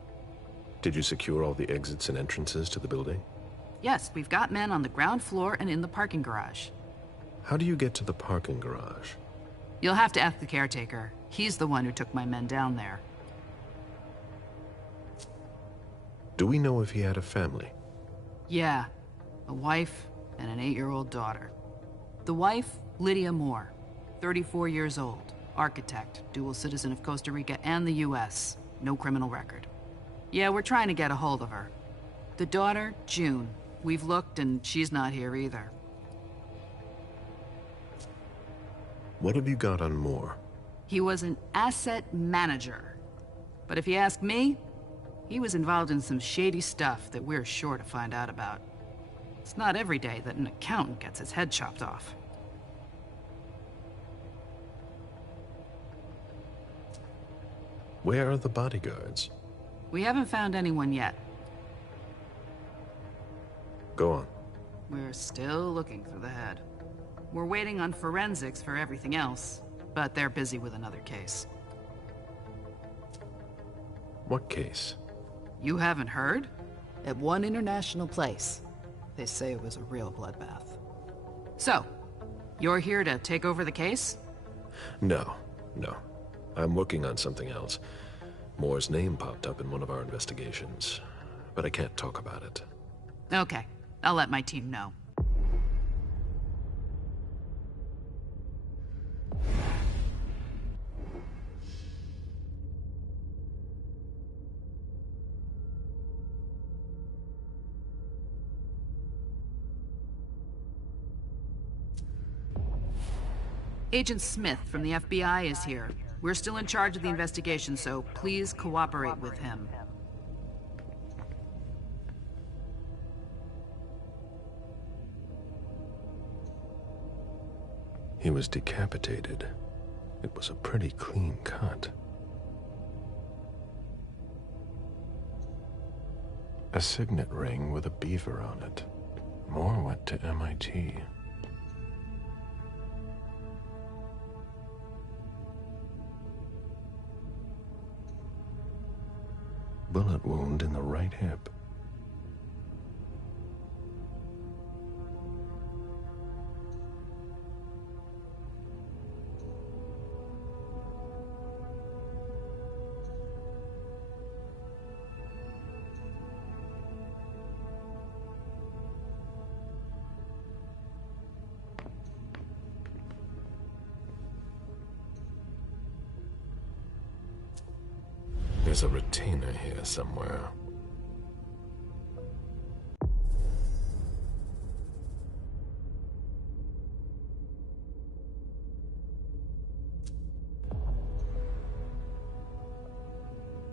Did you secure all the exits and entrances to the building? Yes, we've got men on the ground floor and in the parking garage. How do you get to the parking garage? You'll have to ask the caretaker. He's the one who took my men down there. Do we know if he had a family? Yeah, a wife and an 8-year-old daughter. The wife, Lydia Moore, 34 years old, architect, dual citizen of Costa Rica and the US, no criminal record. Yeah, we're trying to get a hold of her. The daughter, June. We've looked and she's not here either. What have you got on Moore? He was an asset manager. But if you ask me, he was involved in some shady stuff that we're sure to find out about. It's not every day that an accountant gets his head chopped off. Where are the bodyguards? We haven't found anyone yet. Go on. We're still looking for the head. We're waiting on forensics for everything else, but they're busy with another case. What case? You haven't heard? At one international place. They say it was a real bloodbath. So, you're here to take over the case? No. I'm working on something else. Moore's name popped up in one of our investigations, but I can't talk about it. Okay, I'll let my team know. Agent Smith from the FBI is here. We're still in charge of the investigation, so please cooperate with him. He was decapitated. It was a pretty clean cut. A signet ring with a beaver on it. More went to MIT. Bullet wound in the right hip. There's a retainer here somewhere.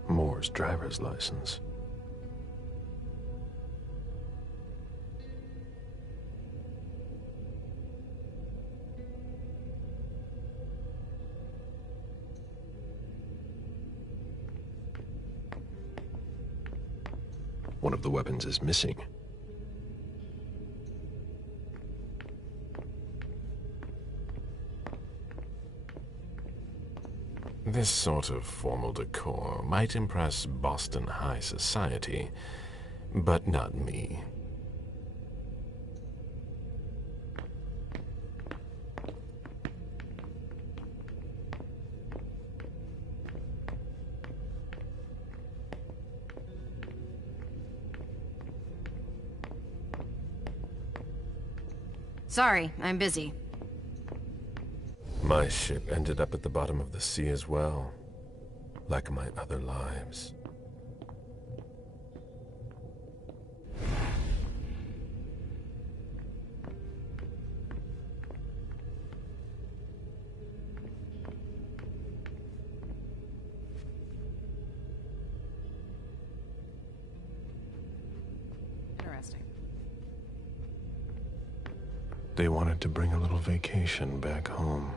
Moore's driver's license. One of the weapons is missing. This sort of formal decor might impress Boston high society, but not me. Sorry, I'm busy. My ship ended up at the bottom of the sea as well, like my other lives. Interesting. They wanted to bring a little vacation back home.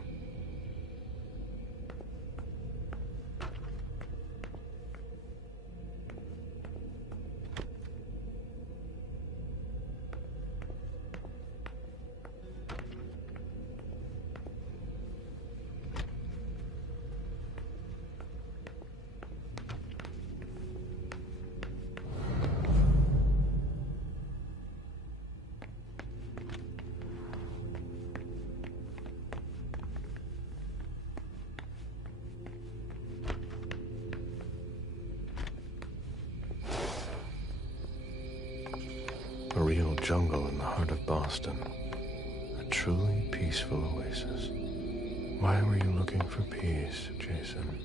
A real jungle in the heart of Boston. A truly peaceful oasis. Why were you looking for peace, Jason?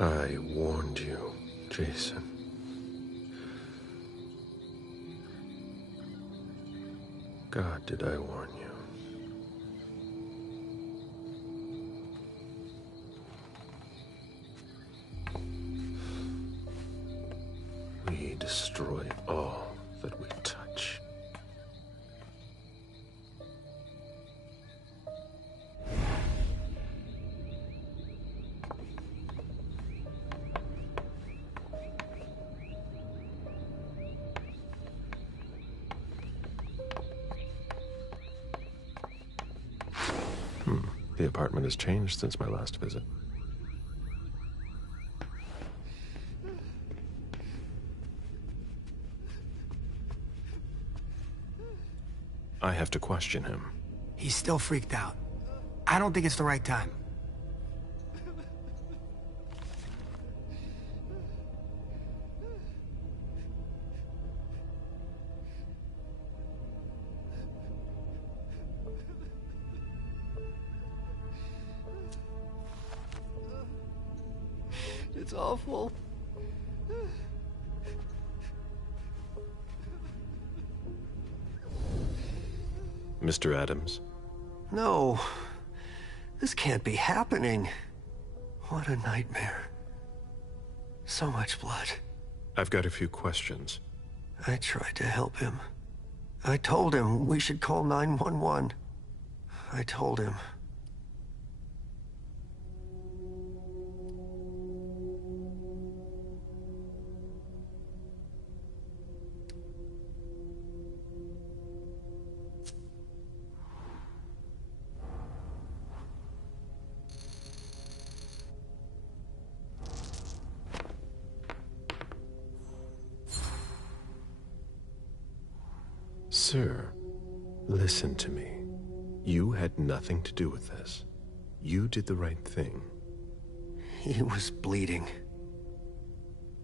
I warned you, Jason. God, did I warn you? We destroy all that we touch. The apartment has changed since my last visit. I have to question him. He's still freaked out. I don't think it's the right time. It's awful. Mr. Adams? No. This can't be happening. What a nightmare. So much blood. I've got a few questions. I tried to help him. I told him we should call 911. I told him. Sir, listen to me. You had nothing to do with this. You did the right thing. He was bleeding.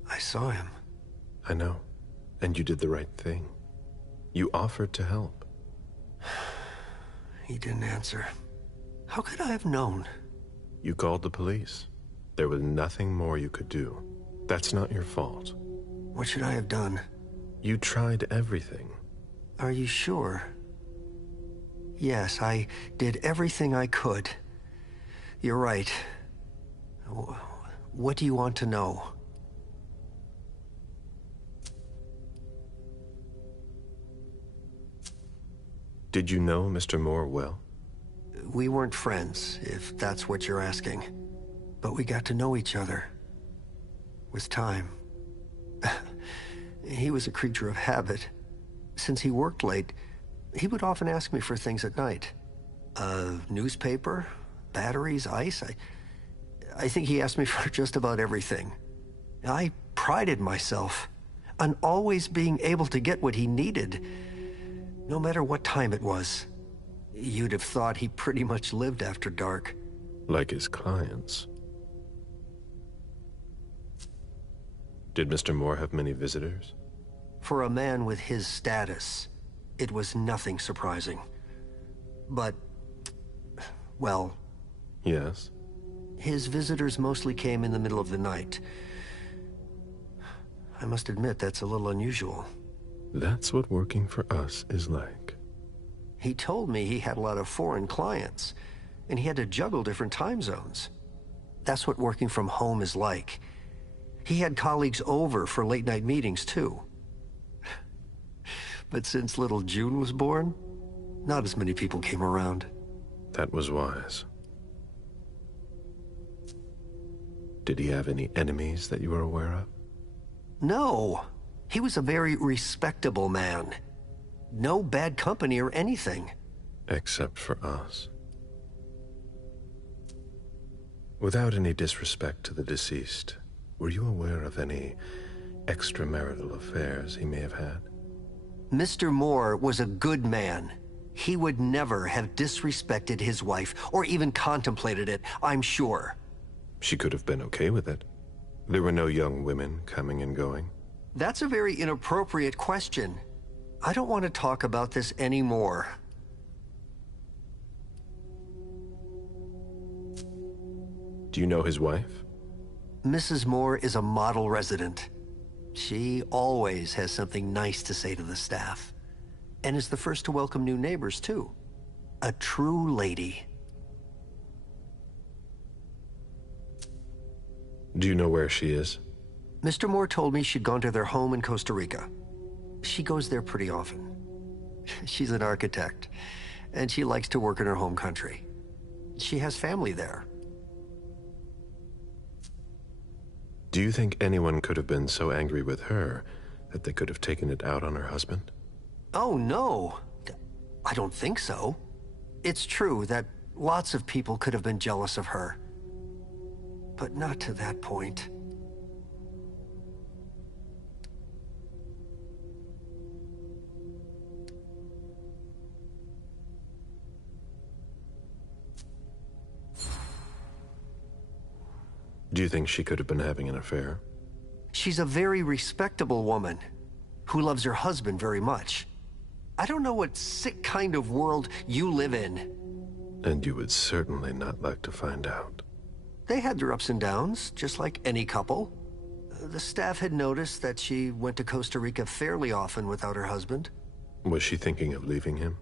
I saw him. I know. And you did the right thing. You offered to help. He didn't answer. How could I have known? You called the police. There was nothing more you could do. That's not your fault. What should I have done? You tried everything. Are you sure? Yes, I did everything I could. You're right. What do you want to know? Did you know Mr. Moore well? We weren't friends, if that's what you're asking. But we got to know each other. With time. He was a creature of habit. Since he worked late, he would often ask me for things at night. A newspaper, batteries, ice. I think he asked me for just about everything. I prided myself on always being able to get what he needed, no matter what time it was. You'd have thought he pretty much lived after dark. Like his clients. Did Mr. Moore have many visitors? For a man with his status, it was nothing surprising. But, well... Yes? His visitors mostly came in the middle of the night. I must admit, that's a little unusual. That's what working for us is like. He told me he had a lot of foreign clients, and he had to juggle different time zones. That's what working from home is like. He had colleagues over for late-night meetings, too. But since little June was born, not as many people came around. That was wise. Did he have any enemies that you were aware of? No. He was a very respectable man. No bad company or anything. Except for us. Without any disrespect to the deceased, were you aware of any extramarital affairs he may have had? Mr. Moore was a good man. He would never have disrespected his wife, or even contemplated it, I'm sure. She could have been okay with it. There were no young women coming and going. That's a very inappropriate question. I don't want to talk about this anymore. Do you know his wife? Mrs. Moore is a model resident. She always has something nice to say to the staff. And is the first to welcome new neighbors, too. A true lady. Do you know where she is? Mr. Moore told me she'd gone to their home in Costa Rica. She goes there pretty often. She's an architect, and she likes to work in her home country. She has family there. Do you think anyone could have been so angry with her that they could have taken it out on her husband? Oh, no. I don't think so. It's true that lots of people could have been jealous of her. But not to that point. Do you think she could have been having an affair? She's a very respectable woman who loves her husband very much. I don't know what sick kind of world you live in. And you would certainly not like to find out. They had their ups and downs, just like any couple. The staff had noticed that she went to Costa Rica fairly often without her husband. Was she thinking of leaving him?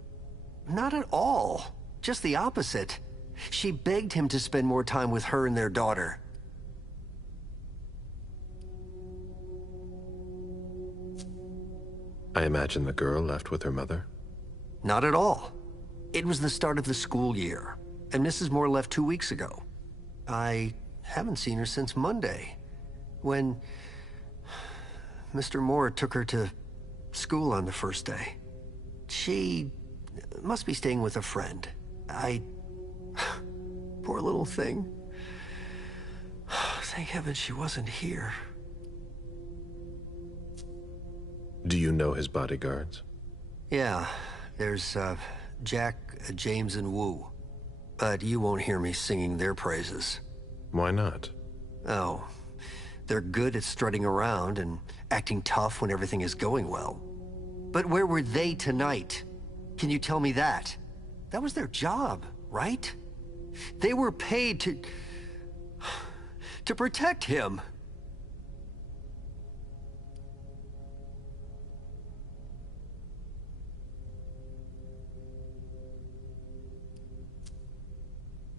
Not at all. Just the opposite. She begged him to spend more time with her and their daughter. I imagine the girl left with her mother? Not at all. It was the start of the school year, and Mrs. Moore left 2 weeks ago. I haven't seen her since Monday, when Mr. Moore took her to school on the first day. She must be staying with a friend. Poor little thing. Thank heaven she wasn't here. Do you know his bodyguards? Yeah, there's Jack, James, and Wu. But you won't hear me singing their praises. Why not? Oh, they're good at strutting around and acting tough when everything is going well. But where were they tonight? Can you tell me that? That was their job, right? They were paid to protect him.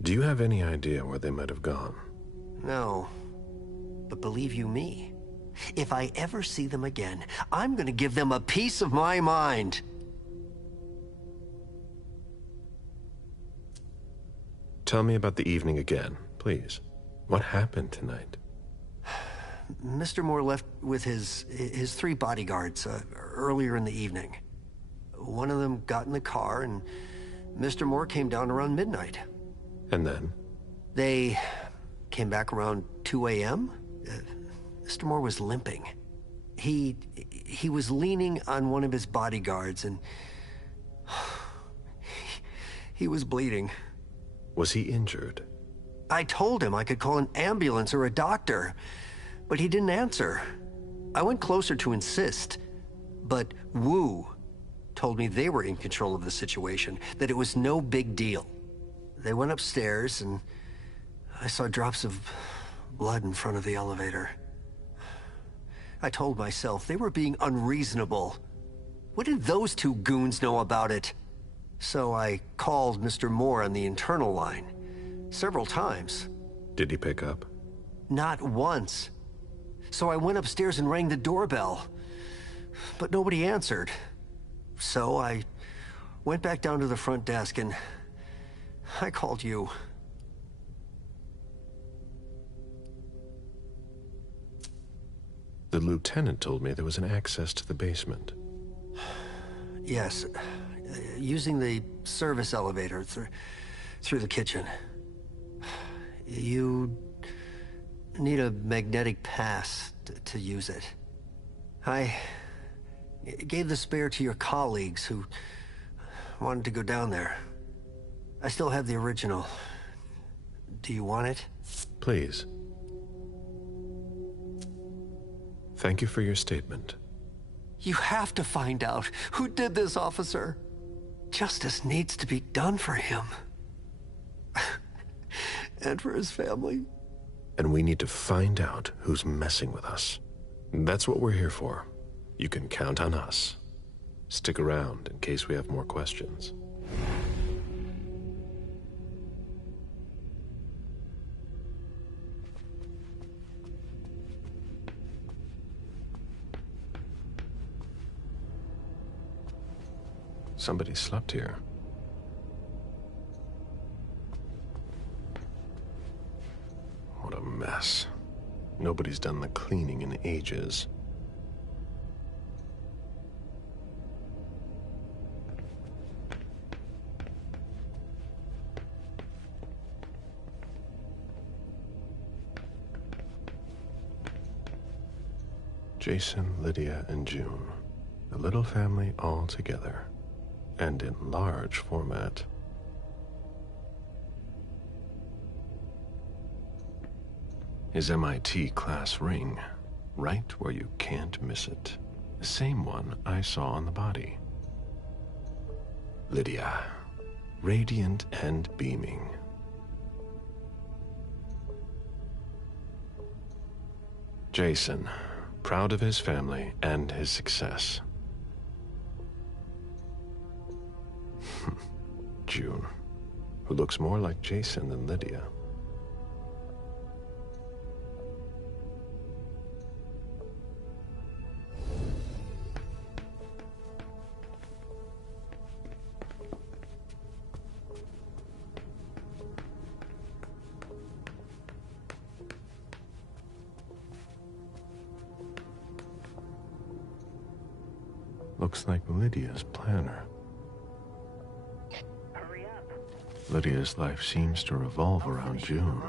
Do you have any idea where they might have gone? No. But believe you me, if I ever see them again, I'm gonna give them a piece of my mind. Tell me about the evening again, please. What happened tonight? Mr. Moore left with his 3 bodyguards earlier in the evening. One of them got in the car, and Mr. Moore came down around midnight. And then? They came back around 2 a.m. Mr. Moore was limping. He was leaning on one of his bodyguards, and he was bleeding. Was he injured? I told him I could call an ambulance or a doctor, but he didn't answer. I went closer to insist, but Wu told me they were in control of the situation, that it was no big deal. They went upstairs, and I saw drops of blood in front of the elevator. I told myself they were being unreasonable. What did those 2 goons know about it? So I called Mr. Moore on the internal line several times. Did he pick up? Not once. So I went upstairs and rang the doorbell, but nobody answered. So I went back down to the front desk, and I called you. The lieutenant told me there was an access to the basement. Yes, using the service elevator through the kitchen. You need a magnetic pass to use it. I gave the spare to your colleagues who wanted to go down there. I still have the original. Do you want it? Please. Thank you for your statement. You have to find out who did this, officer. Justice needs to be done for him. And for his family. And we need to find out who's messing with us. That's what we're here for. You can count on us. Stick around in case we have more questions. Somebody slept here. What a mess. Nobody's done the cleaning in ages. Jason, Lydia, and June. A little family all together. And in large format. His MIT class ring, right where you can't miss it. The same one I saw on the body. Lydia, radiant and beaming. Jason, proud of his family and his success. June, who looks more like Jason than Lydia. Looks like Lydia's planner. Hurry up. Lydia's life seems to revolve around June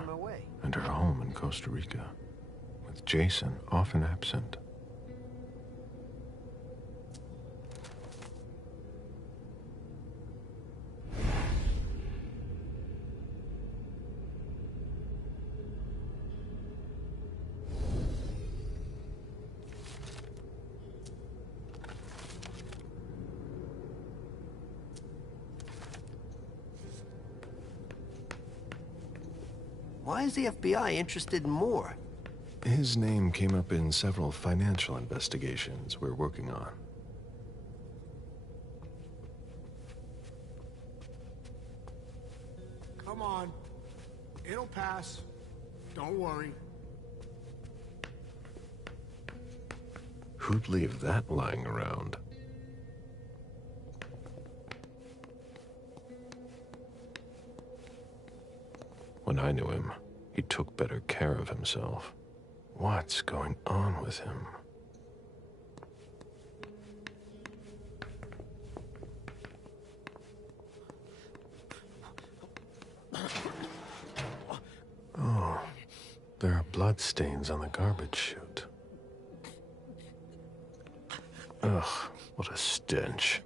and her home in Costa Rica, with Jason often absent. Why is the FBI interested in Moore? His name came up in several financial investigations we're working on. Come on. It'll pass. Don't worry. Who'd leave that lying around? When I knew him, he took better care of himself. What's going on with him? Oh, there are bloodstains on the garbage chute. Ugh, what a stench.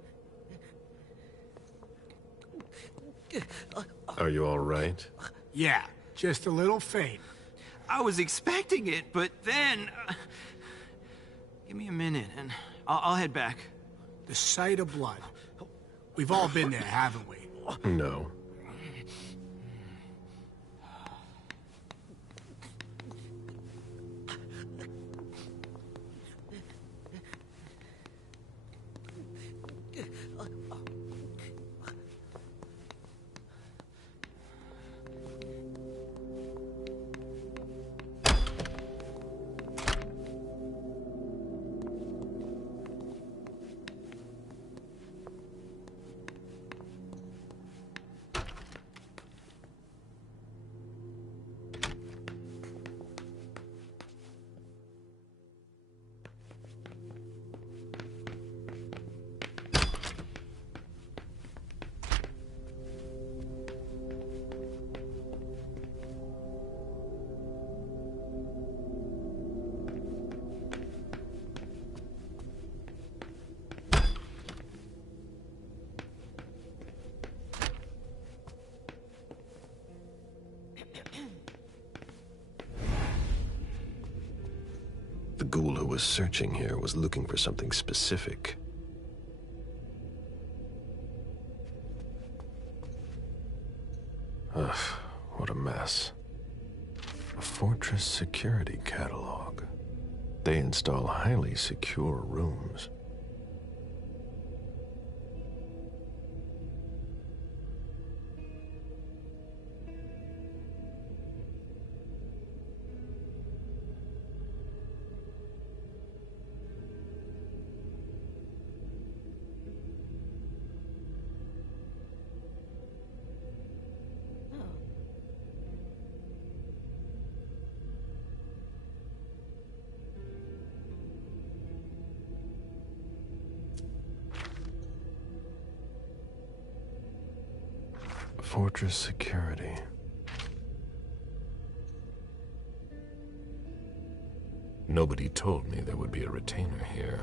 Are you all right? Yeah, just a little faint. I was expecting it, but then... give me a minute, and I'll head back. The sight of blood. We've all been there, haven't we? No. The ghoul who was searching here was looking for something specific. Ugh, what a mess. A fortress security catalog. They install highly secure rooms. Fortress security. Nobody told me there would be a retainer here.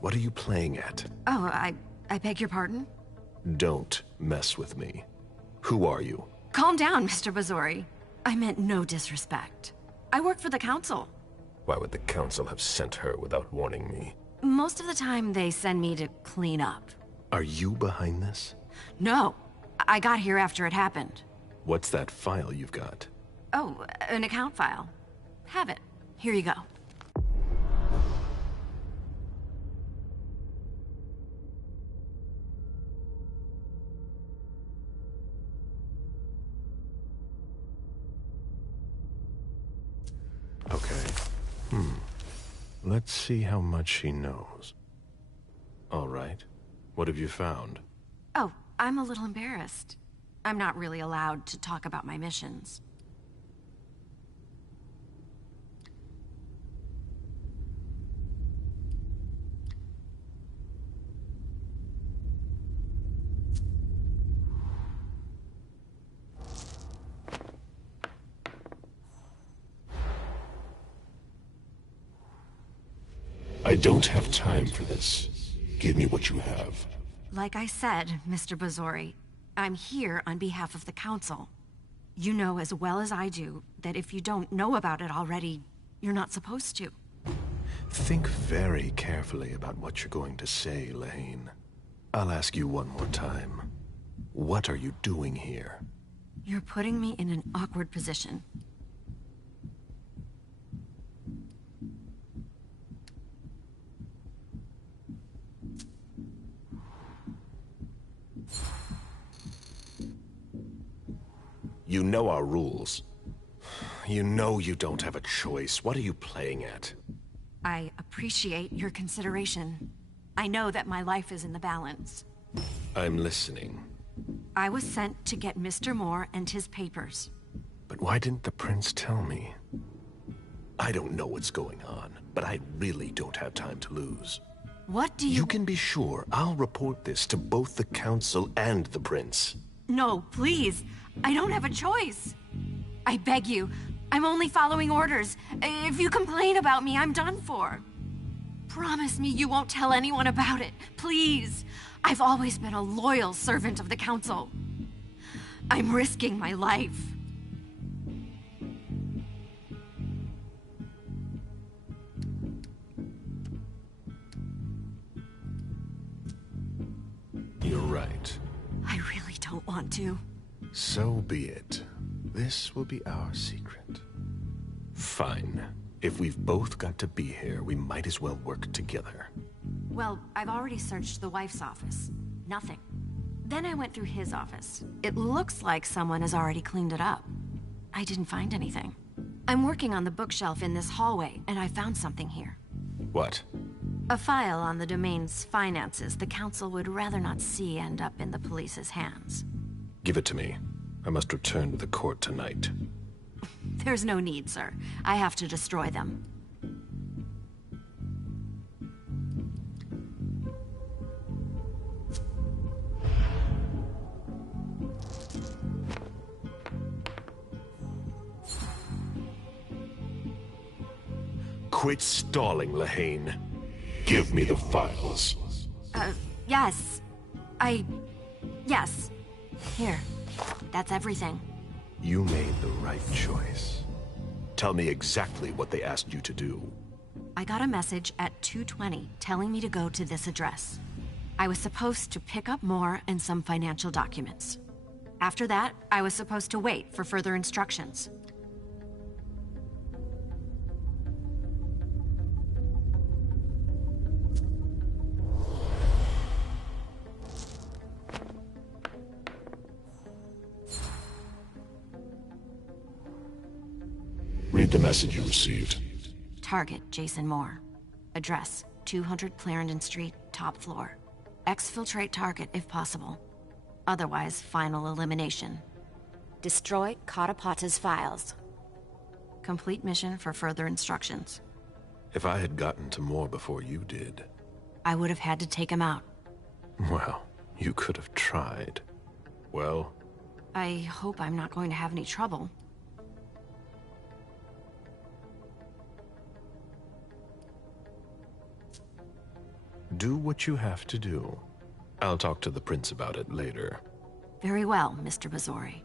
What are you playing at? Oh, I beg your pardon? Don't mess with me. Who are you? Calm down, Mr. Bazori. I meant no disrespect. I work for the council. Why would the council have sent her without warning me? Most of the time, they send me to clean up. Are you behind this? No. I got here after it happened. What's that file you've got? Oh, an account file. Have it. Here you go. Okay. Let's see how much she knows. All right. What have you found? Oh, I'm a little embarrassed. I'm not really allowed to talk about my missions. I don't have time for this. Give me what you have. Like I said, Mr. Bazori, I'm here on behalf of the council. You know as well as I do that if you don't know about it already, you're not supposed to. Think very carefully about what you're going to say, Lane. I'll ask you one more time. What are you doing here? You're putting me in an awkward position. You know our rules. You know you don't have a choice. What are you playing at? I appreciate your consideration. I know that my life is in the balance. I'm listening. I was sent to get Mr. Moore and his papers. But why didn't the prince tell me? I don't know what's going on, but I really don't have time to lose. What do you... You can be sure I'll report this to both the council and the prince. No, please. I don't have a choice. I beg you. I'm only following orders. If you complain about me, I'm done for. Promise me you won't tell anyone about it. Please. I've always been a loyal servant of the council. I'm risking my life. You're right. I really don't want to. So be it. This will be our secret. Fine. If we've both got to be here, we might as well work together. Well, I've already searched the wife's office. Nothing. Then I went through his office. It looks like someone has already cleaned it up. I didn't find anything. I'm working on the bookshelf in this hallway, and I found something here. What? A file on the domain's finances the council would rather not see end up in the police's hands. Give it to me. I must return to the court tonight. There's no need, sir. I have to destroy them. Quit stalling, Lahane. Give me the files. Yes. Yes. Here. That's everything. You made the right choice. Tell me exactly what they asked you to do. I got a message at 2:20 telling me to go to this address. I was supposed to pick up more and some financial documents. After that, I was supposed to wait for further instructions. Read the message you received. Target, Jason Moore. Address, 200 Clarendon Street, top floor. Exfiltrate target if possible. Otherwise, final elimination. Destroy Katapata's files. Complete mission for further instructions. If I had gotten to Moore before you did... I would have had to take him out. Well, you could have tried. Well? I hope I'm not going to have any trouble. Do what you have to do. I'll talk to the prince about it later. Very well, Mr. Bazori.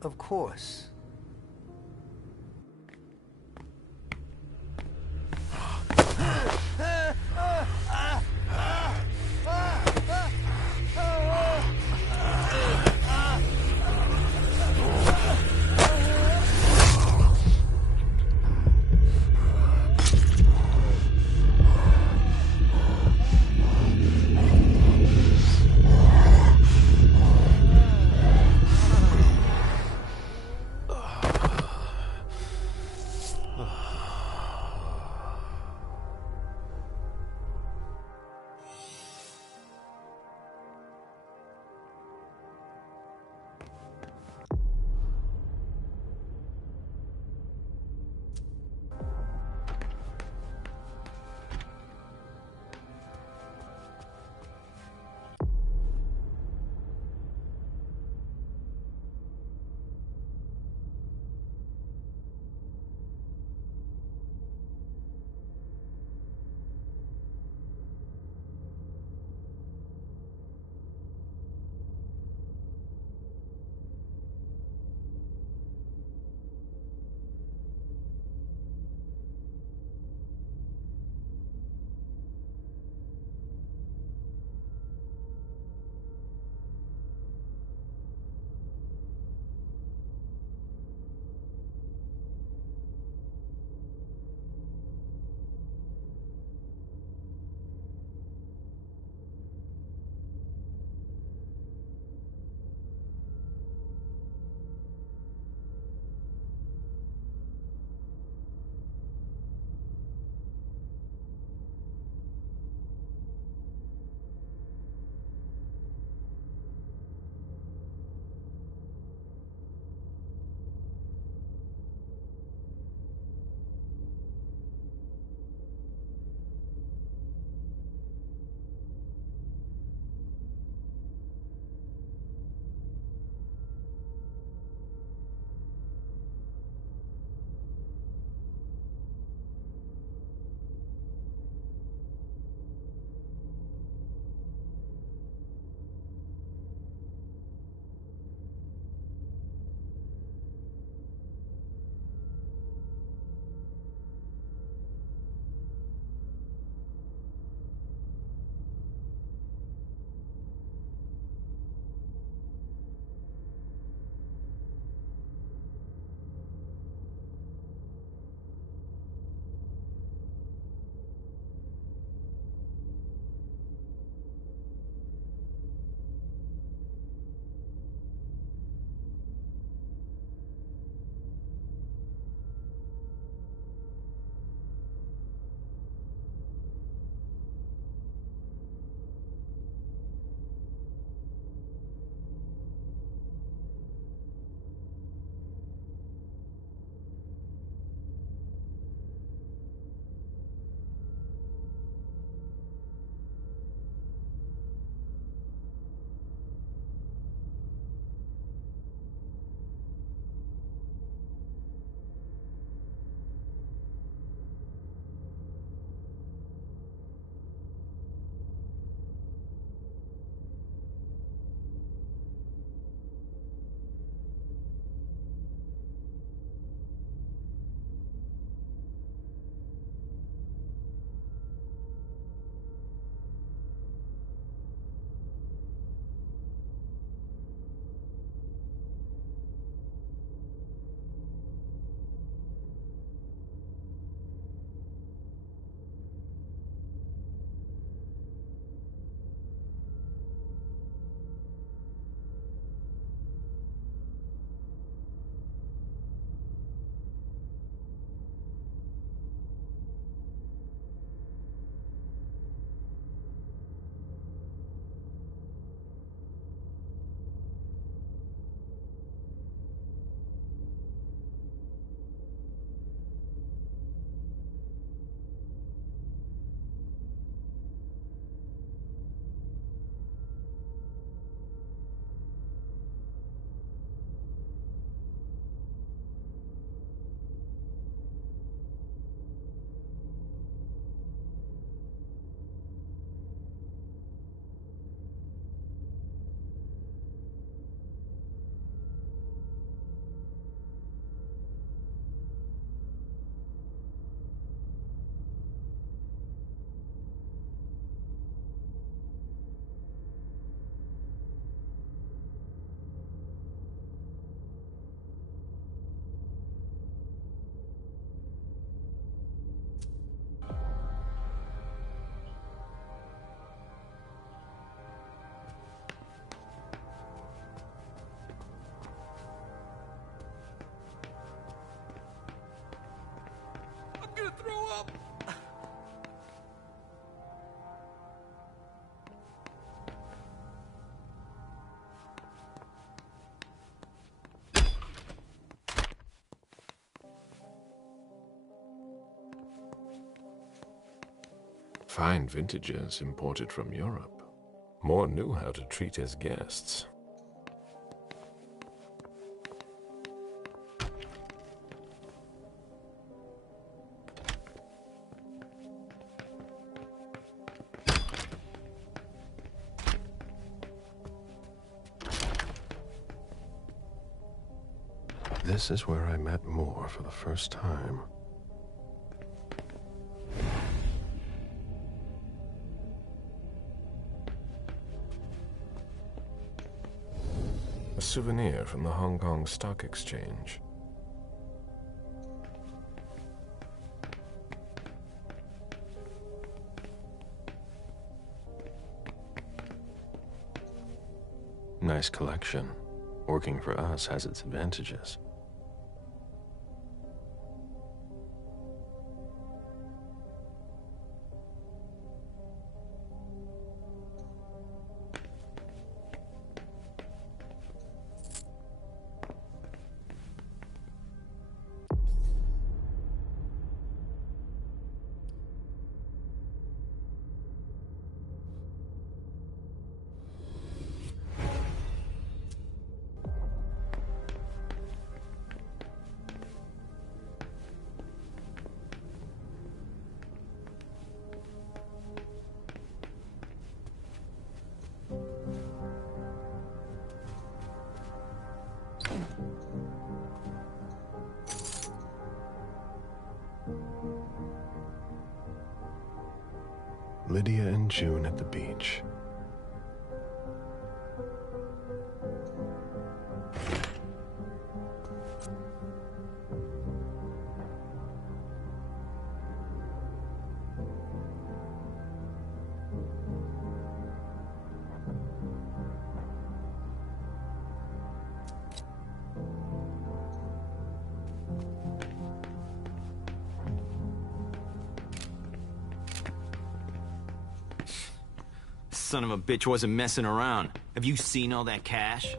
Of course. Fine vintages imported from Europe. Moore knew how to treat his guests. This is where I met Moore for the first time. A souvenir from the Hong Kong Stock Exchange. Nice collection. Working for us has its advantages. Lydia and June at the beach. Son of a bitch wasn't messing around. Have you seen all that cash?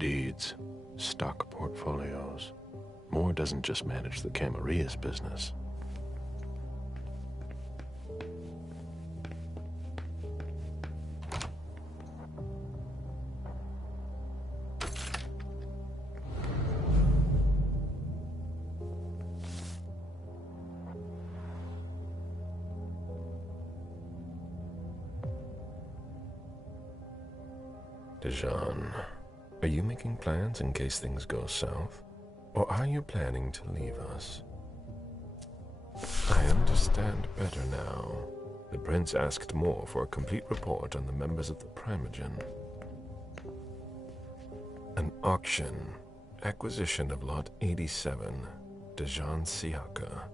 Deeds, stock portfolios. Moore doesn't just manage the Camarilla's business. Dijon, are you making plans in case things go south? Or are you planning to leave us? I understand better now. The prince asked Moore for a complete report on the members of the Primogen. An auction. Acquisition of Lot 87. Dijon Siaka.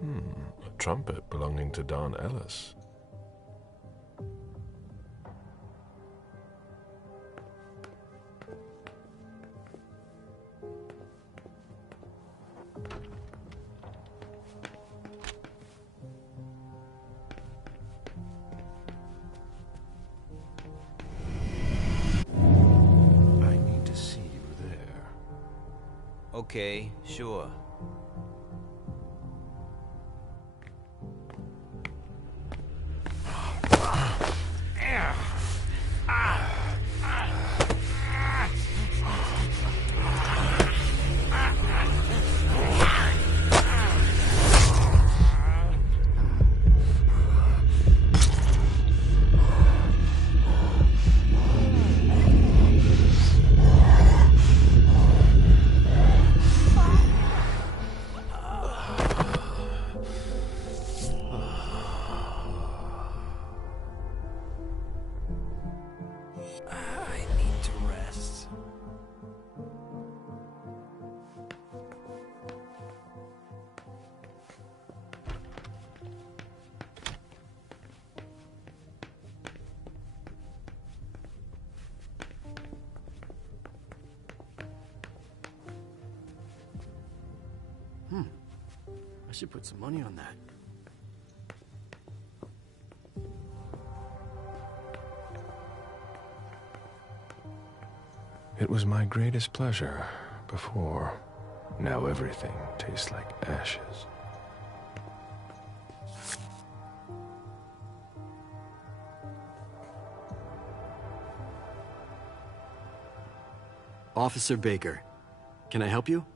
A trumpet belonging to Don Ellis. Okay, sure. I should put some money on that. It was my greatest pleasure before. Now everything tastes like ashes. Officer Baker, can I help you?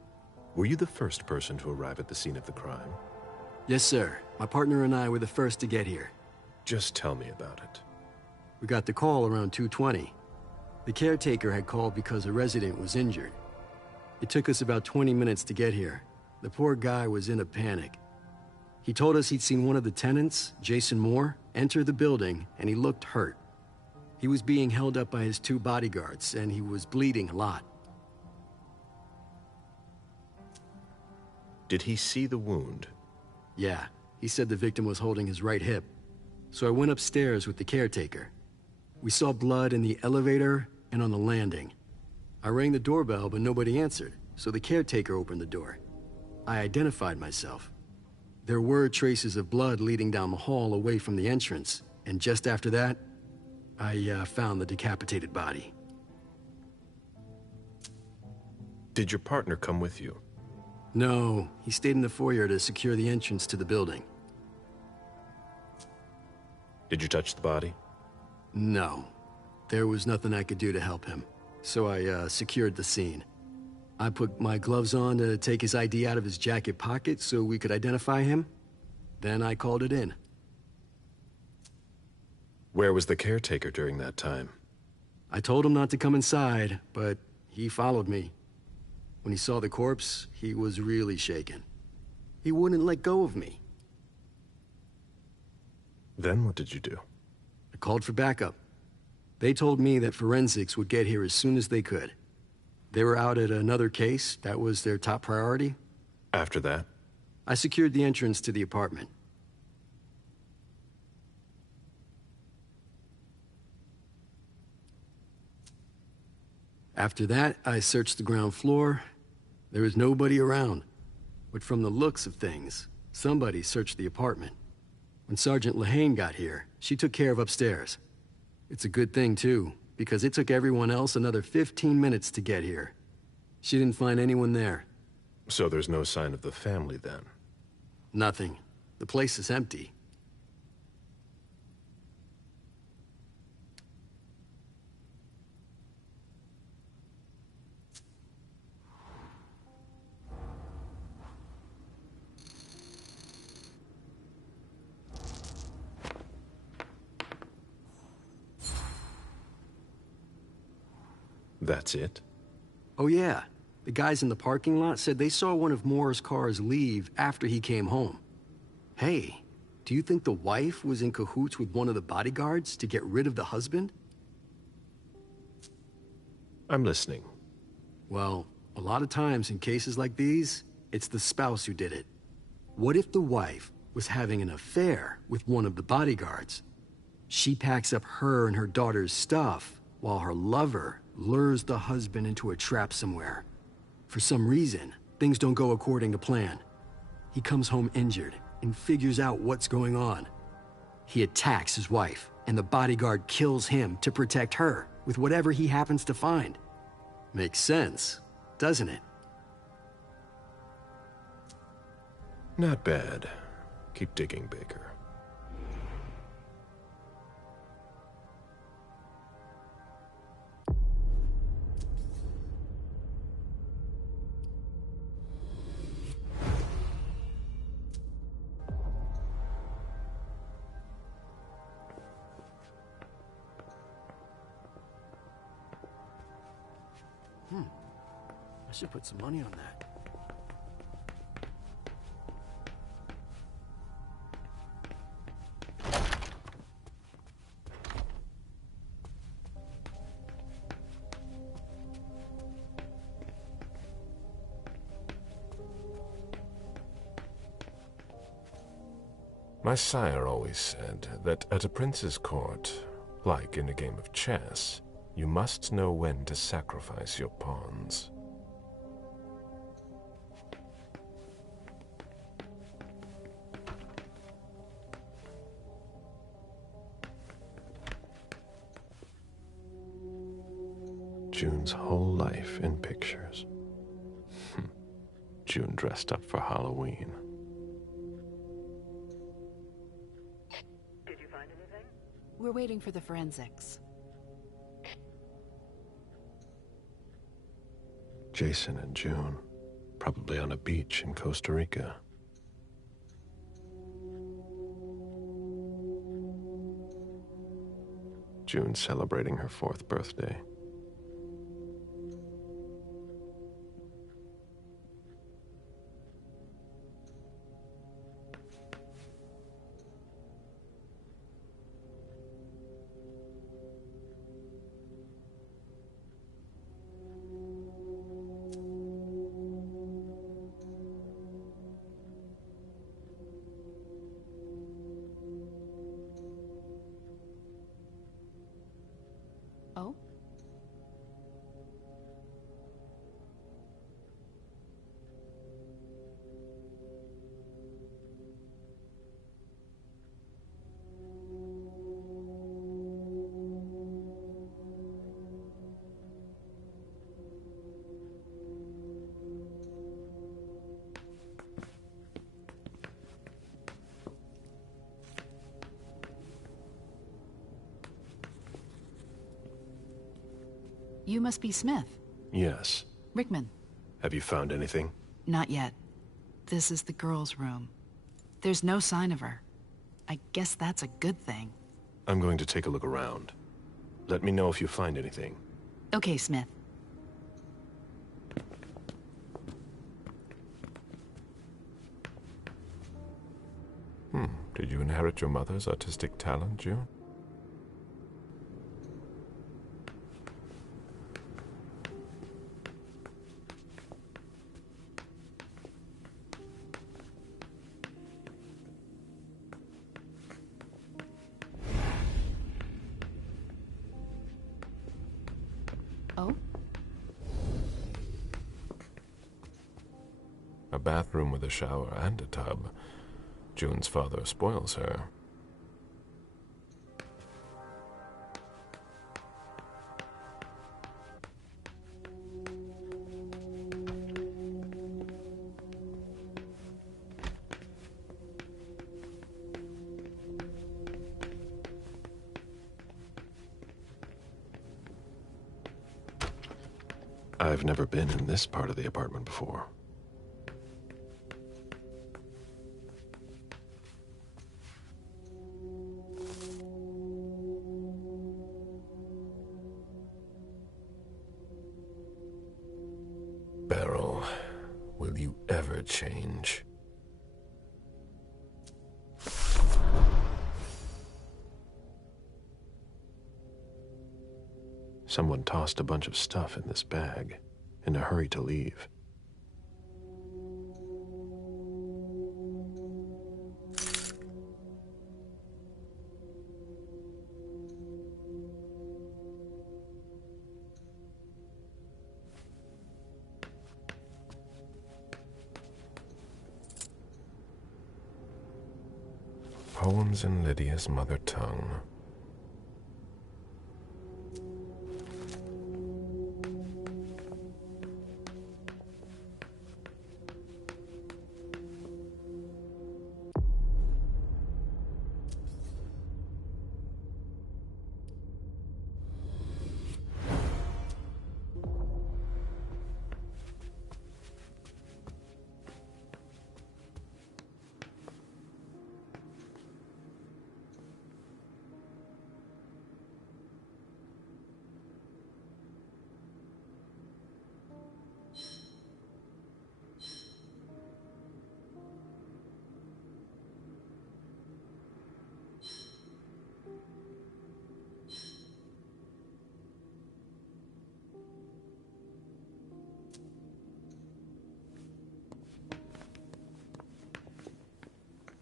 Were you the first person to arrive at the scene of the crime? Yes, sir. My partner and I were the first to get here. Just tell me about it. We got the call around 2:20. The caretaker had called because a resident was injured. It took us about 20 minutes to get here. The poor guy was in a panic. He told us he'd seen one of the tenants, Jason Moore, enter the building, and he looked hurt. He was being held up by his 2 bodyguards, and he was bleeding a lot. Did he see the wound? Yeah, he said the victim was holding his right hip. So I went upstairs with the caretaker. We saw blood in the elevator and on the landing. I rang the doorbell, but nobody answered, so the caretaker opened the door. I identified myself. There were traces of blood leading down the hall away from the entrance, and just after that, I found the decapitated body. Did your partner come with you? No, he stayed in the foyer to secure the entrance to the building. Did you touch the body? No. There was nothing I could do to help him, so I secured the scene. I put my gloves on to take his ID out of his jacket pocket so we could identify him. Then I called it in. Where was the caretaker during that time? I told him not to come inside, but he followed me. When he saw the corpse, he was really shaken. He wouldn't let go of me. Then what did you do? I called for backup. They told me that forensics would get here as soon as they could. They were out at another case. That was their top priority. After that? I secured the entrance to the apartment. After that, I searched the ground floor. There was nobody around. But from the looks of things, somebody searched the apartment. When Sergeant Lehane got here, she took care of upstairs. It's a good thing, too, because it took everyone else another 15 minutes to get here. She didn't find anyone there. So there's no sign of the family, then? Nothing. The place is empty. That's it? Oh yeah. The guys in the parking lot said they saw one of Moore's cars leave after he came home. Hey, do you think the wife was in cahoots with one of the bodyguards to get rid of the husband? I'm listening. Well, a lot of times in cases like these, it's the spouse who did it. What if the wife was having an affair with one of the bodyguards? She packs up her and her daughter's stuff, while her lover lures the husband into a trap somewhere. For some reason, things don't go according to plan. He comes home injured and figures out what's going on. He attacks his wife, and the bodyguard kills him to protect her with whatever he happens to find. Makes sense, doesn't it? Not bad. Keep digging, Baker. I should put some money on that. My sire always said that at a prince's court, like in a game of chess, you must know when to sacrifice your pawns. June's whole life in pictures. June dressed up for Halloween. Did you find anything? We're waiting for the forensics. Jason and June, probably on a beach in Costa Rica. June celebrating her 4th birthday. Oh? You must be Smith. Yes. Rickman. Have you found anything? Not yet. This is the girl's room. There's no sign of her. I guess that's a good thing. I'm going to take a look around. Let me know if you find anything. Okay, Smith. Did you inherit your mother's artistic talent, June? Oh? A bathroom with a shower and a tub. June's father spoils her. I've never been in this part of the apartment before. Beryl, will you ever change? Someone tossed a bunch of stuff in this bag, in a hurry to leave. Poems in Lydia's mother tongue.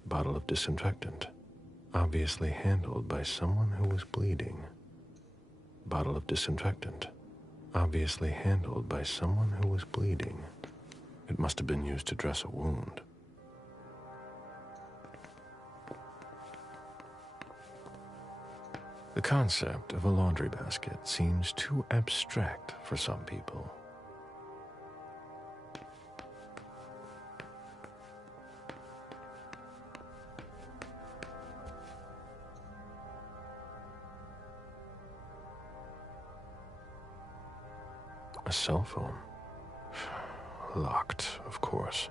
Bottle of disinfectant, obviously handled by someone who was bleeding. Bottle of disinfectant, obviously handled by someone who was bleeding. It must have been used to dress a wound. The concept of a laundry basket seems too abstract for some people. A cell phone. Locked, of course.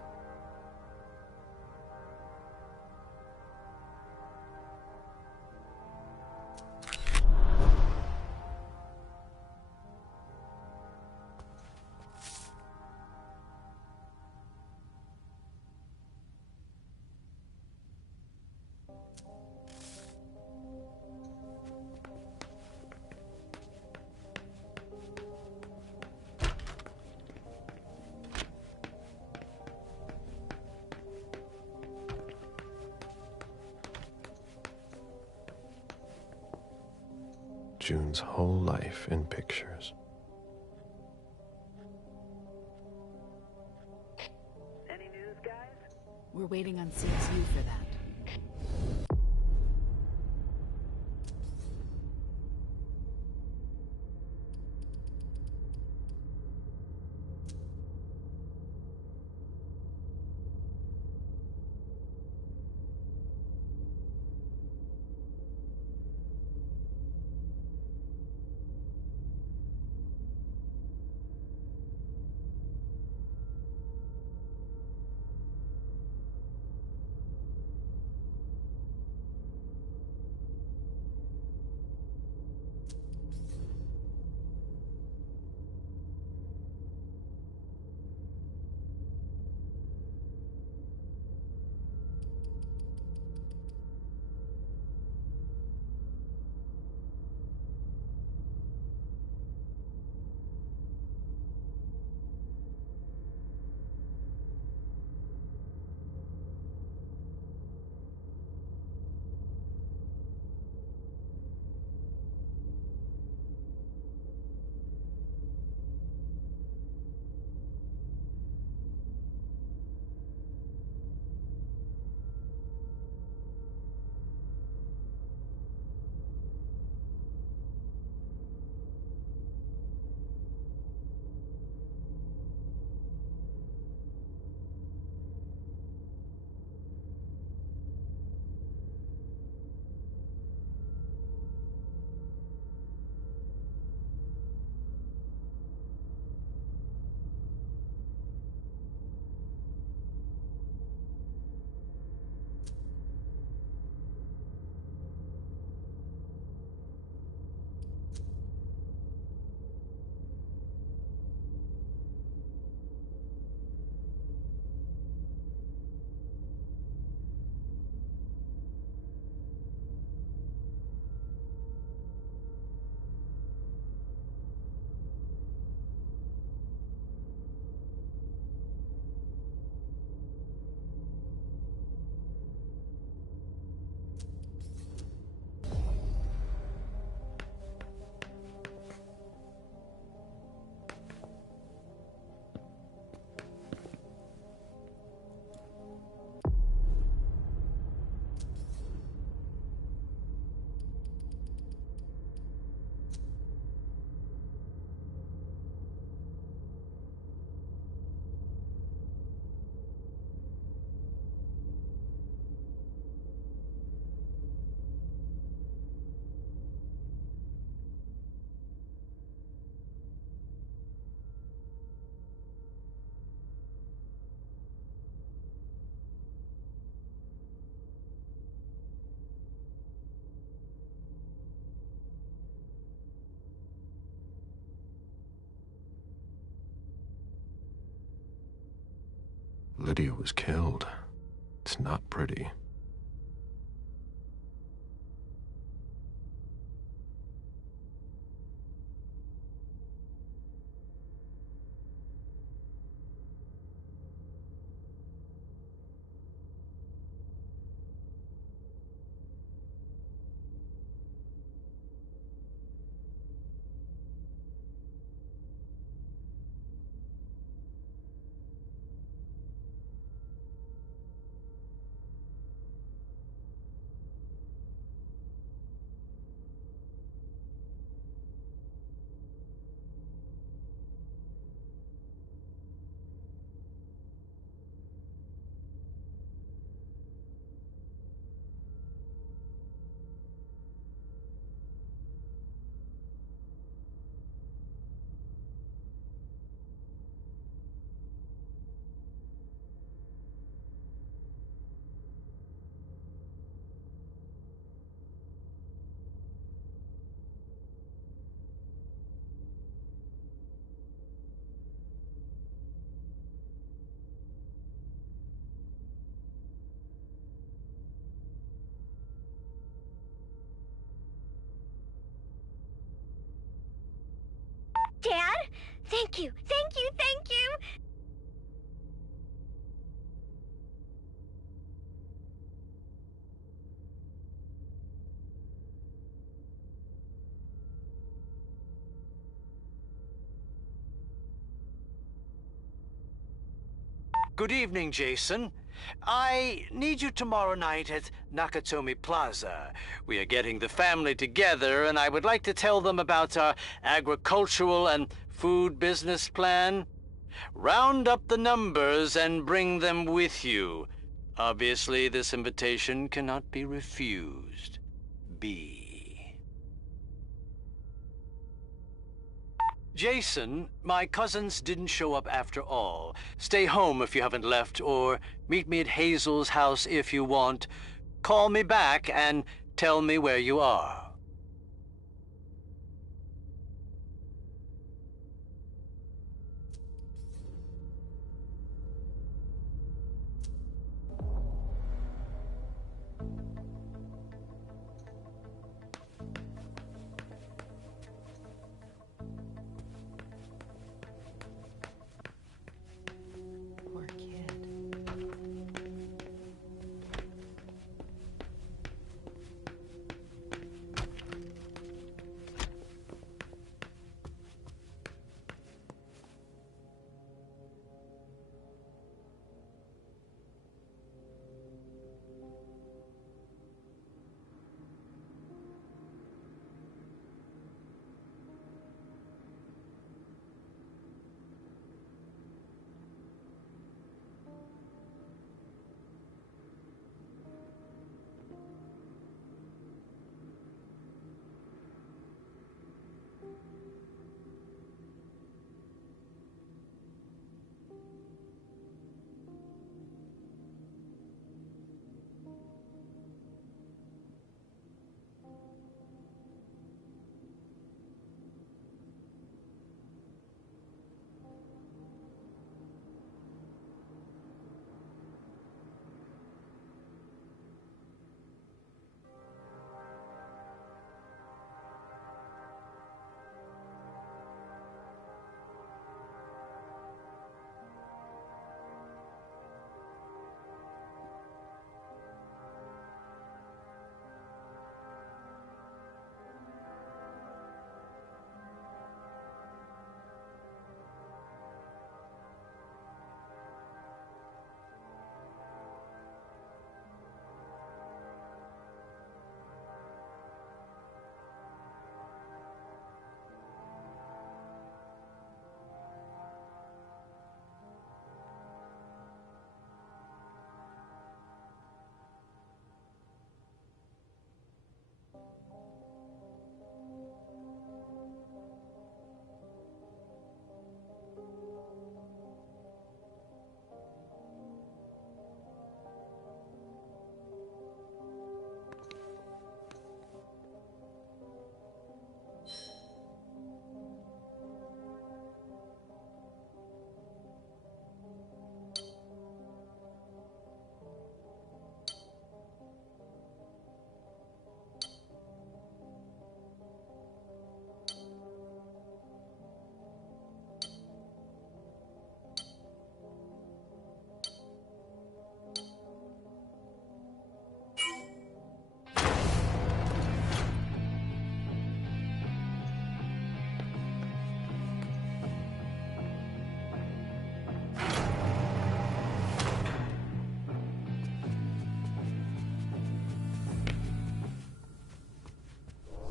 June's whole life in pictures. Any news, guys? We're waiting on CSU for that. Lydia was killed. It's not pretty. Thank you, thank you, thank you! Good evening, Jason. I need you tomorrow night at Nakatomi Plaza. We are getting the family together, and I would like to tell them about our agricultural and food business plan. Round up the numbers and bring them with you. Obviously, this invitation cannot be refused. B. Jason, my cousins didn't show up after all. Stay home if you haven't left, or meet me at Hazel's house if you want. Call me back and tell me where you are. Poor kid.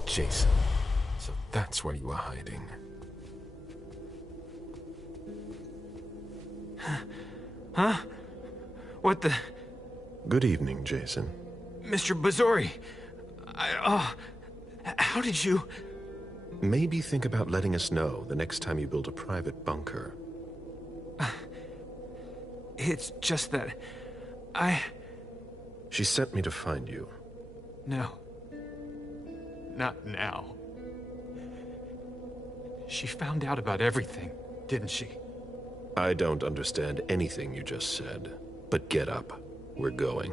Jason, so that's where you are hiding. Huh? What the... Good evening, Jason. Mr. Bazori, how did you... Maybe think about letting us know the next time you build a private bunker. It's just that... She sent me to find you. No. Not now. She found out about everything, didn't she? I don't understand anything you just said, but get up. We're going.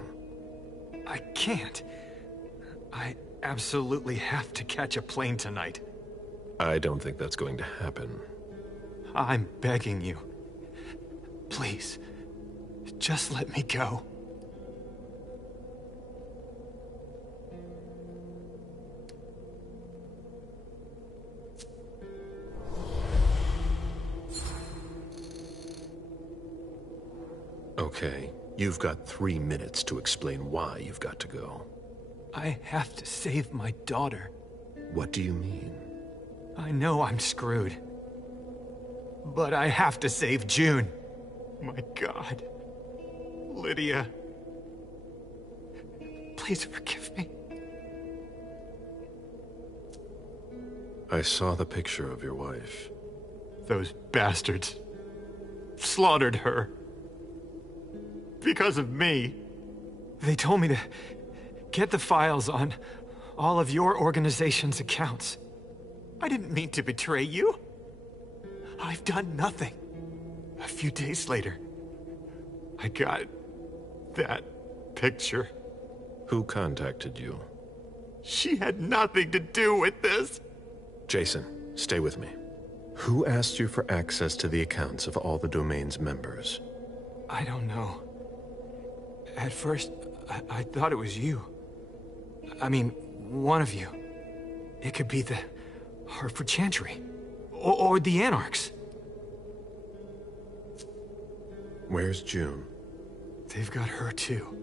I can't. I absolutely have to catch a plane tonight. I don't think that's going to happen. I'm begging you. Please, just let me go. Okay, you've got 3 minutes to explain why you've got to go. I have to save my daughter. What do you mean? I know I'm screwed. But I have to save June. My God. Lydia. Please forgive me. I saw the picture of your wife. Those bastards slaughtered her. Because of me. They told me to get the files on all of your organization's accounts. I didn't mean to betray you. I've done nothing. A few days later, I got that picture. Who contacted you? She had nothing to do with this. Jason, stay with me. Who asked you for access to the accounts of all the domain's members? I don't know. At first, I thought it was you. I mean, one of you. It could be the Hartford Chantry. Or the Anarchs. Where's June? They've got her too.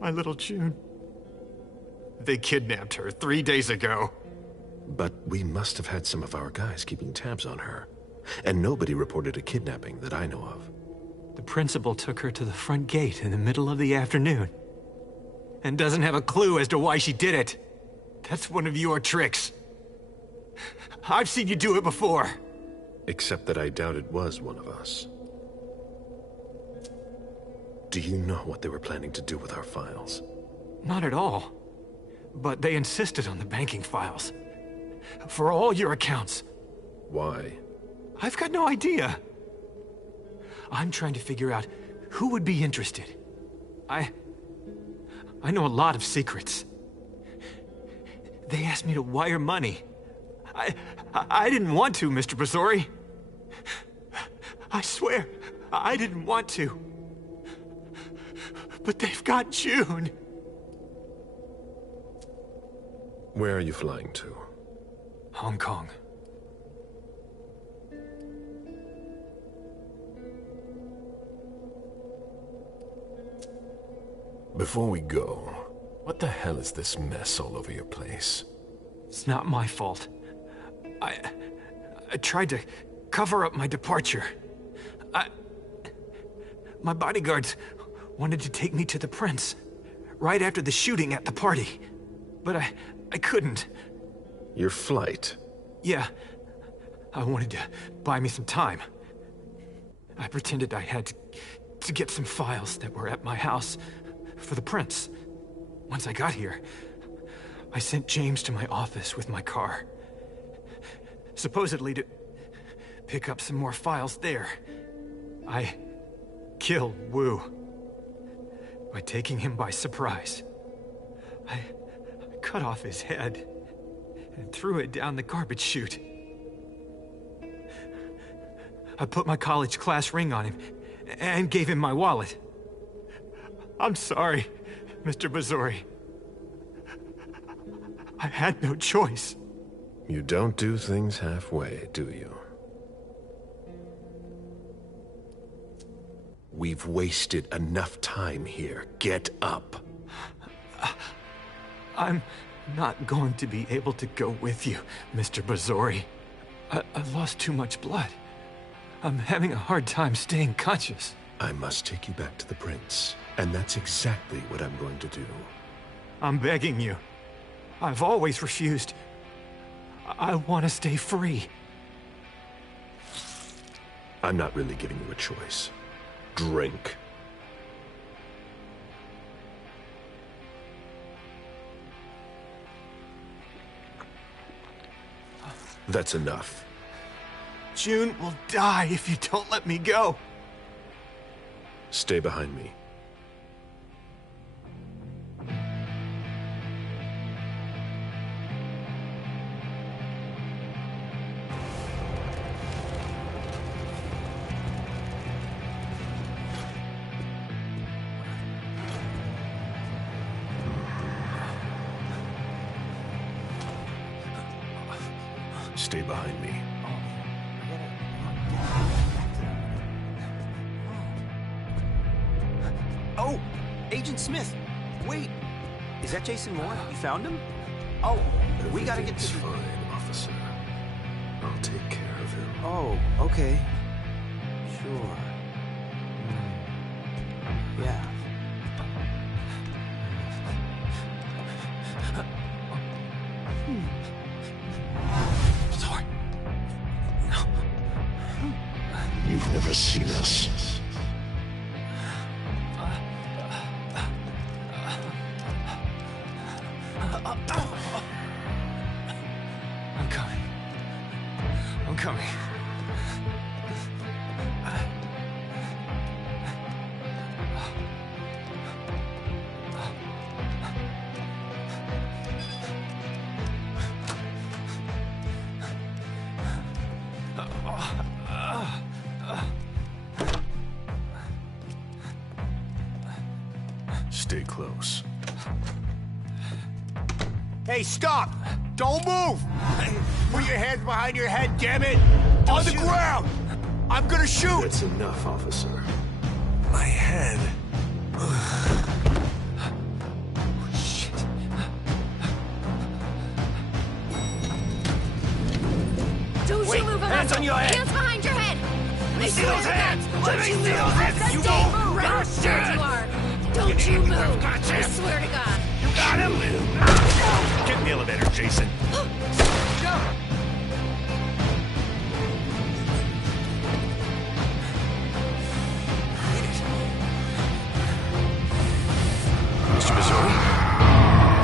My little June. They kidnapped her 3 days ago. But we must have had some of our guys keeping tabs on her. And nobody reported a kidnapping that I know of. The principal took her to the front gate in the middle of the afternoon. And doesn't have a clue as to why she did it. That's one of your tricks. I've seen you do it before. Except that I doubt it was one of us. Do you know what they were planning to do with our files? Not at all. But they insisted on the banking files. For all your accounts. Why? I've got no idea. I'm trying to figure out who would be interested. I know a lot of secrets. They asked me to wire money. I didn't want to, Mr. Bazori. I swear, I didn't want to. But they've got June. Where are you flying to? Hong Kong. Before we go, what the hell is this mess all over your place? It's not my fault. I tried to cover up my departure. My bodyguards wanted to take me to the prince right after the shooting at the party. But I couldn't. Your flight? Yeah. I wanted to buy me some time. I pretended I had to get some files that were at my house for the prince. Once I got here, I sent James to my office with my car. Supposedly to pick up some more files there. I killed Wu by taking him by surprise. I cut off his head and threw it down the garbage chute. I put my college class ring on him and gave him my wallet. I'm sorry, Mr. Bazori. I had no choice. You don't do things halfway, do you? We've wasted enough time here. Get up. I'm not going to be able to go with you, Mr. Bazori. I've lost too much blood. I'm having a hard time staying conscious. I must take you back to the prince, and that's exactly what I'm going to do. I'm begging you. I've always refused. I want to stay free. I'm not really giving you a choice. Drink. That's enough. June will die if you don't let me go. Stay behind me. stay behind me. Oh, Agent Smith. Wait. Is that Jason Moore? You found him? Oh, we gotta get Everything's fine, officer. I'll take care of him. Oh, okay. Sure. Yeah. Sorry. You've never seen us. I'm coming. I'm coming. Stay close. Hey, stop! Don't move! Put your hands behind your head, damn it! On the ground! I'm gonna shoot! That's enough, officer. My head. Don't Wait, you move a hands muscle. on your head. Hands behind your head! Let me I see swear those to hands. God, Let don't me you see move. those hands. I You said won't. move. Right Gotcha. where you are. Don't you move. Gotcha. I swear to God. You got him? Get in the elevator, Jason. Mr. Missouri?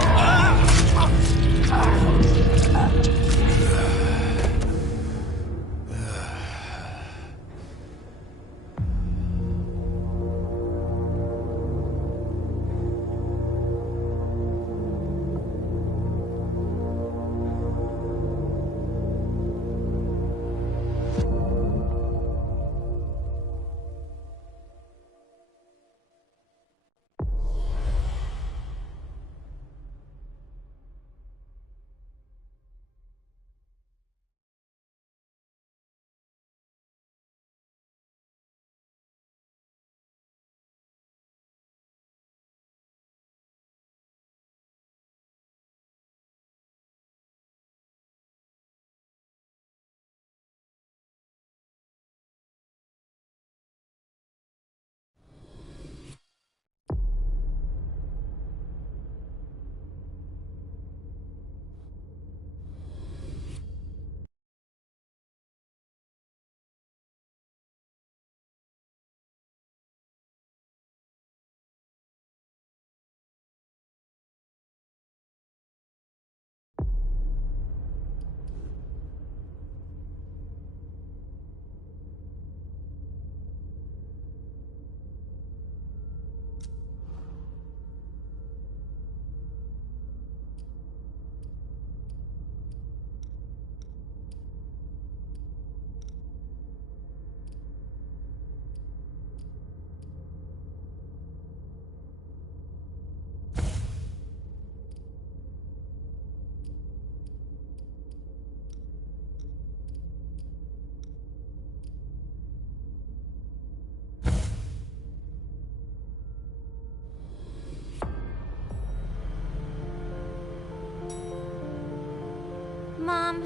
Mom,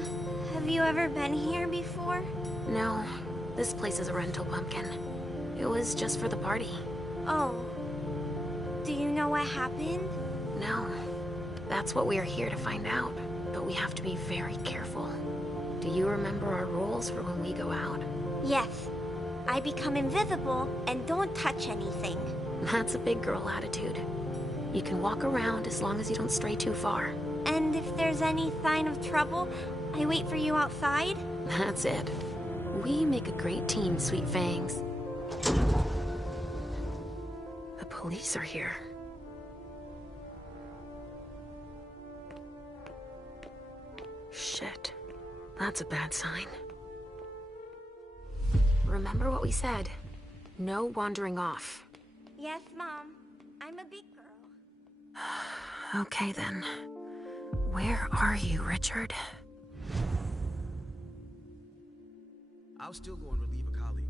have you ever been here before? No, this place is a rental pumpkin. It was just for the party. Oh. Do you know what happened? No. That's what we are here to find out. But we have to be very careful. Do you remember our rules for when we go out? Yes. I become invisible and don't touch anything. That's a big girl attitude. You can walk around as long as you don't stray too far. And if there's any sign of trouble, I wait for you outside? That's it. We make a great team, Sweet Fangs. The police are here. Shit. That's a bad sign. Remember what we said. No wandering off. Yes, Mom. I'm a big girl. Okay then. Where are you, Richard? I'll still go and relieve a colleague.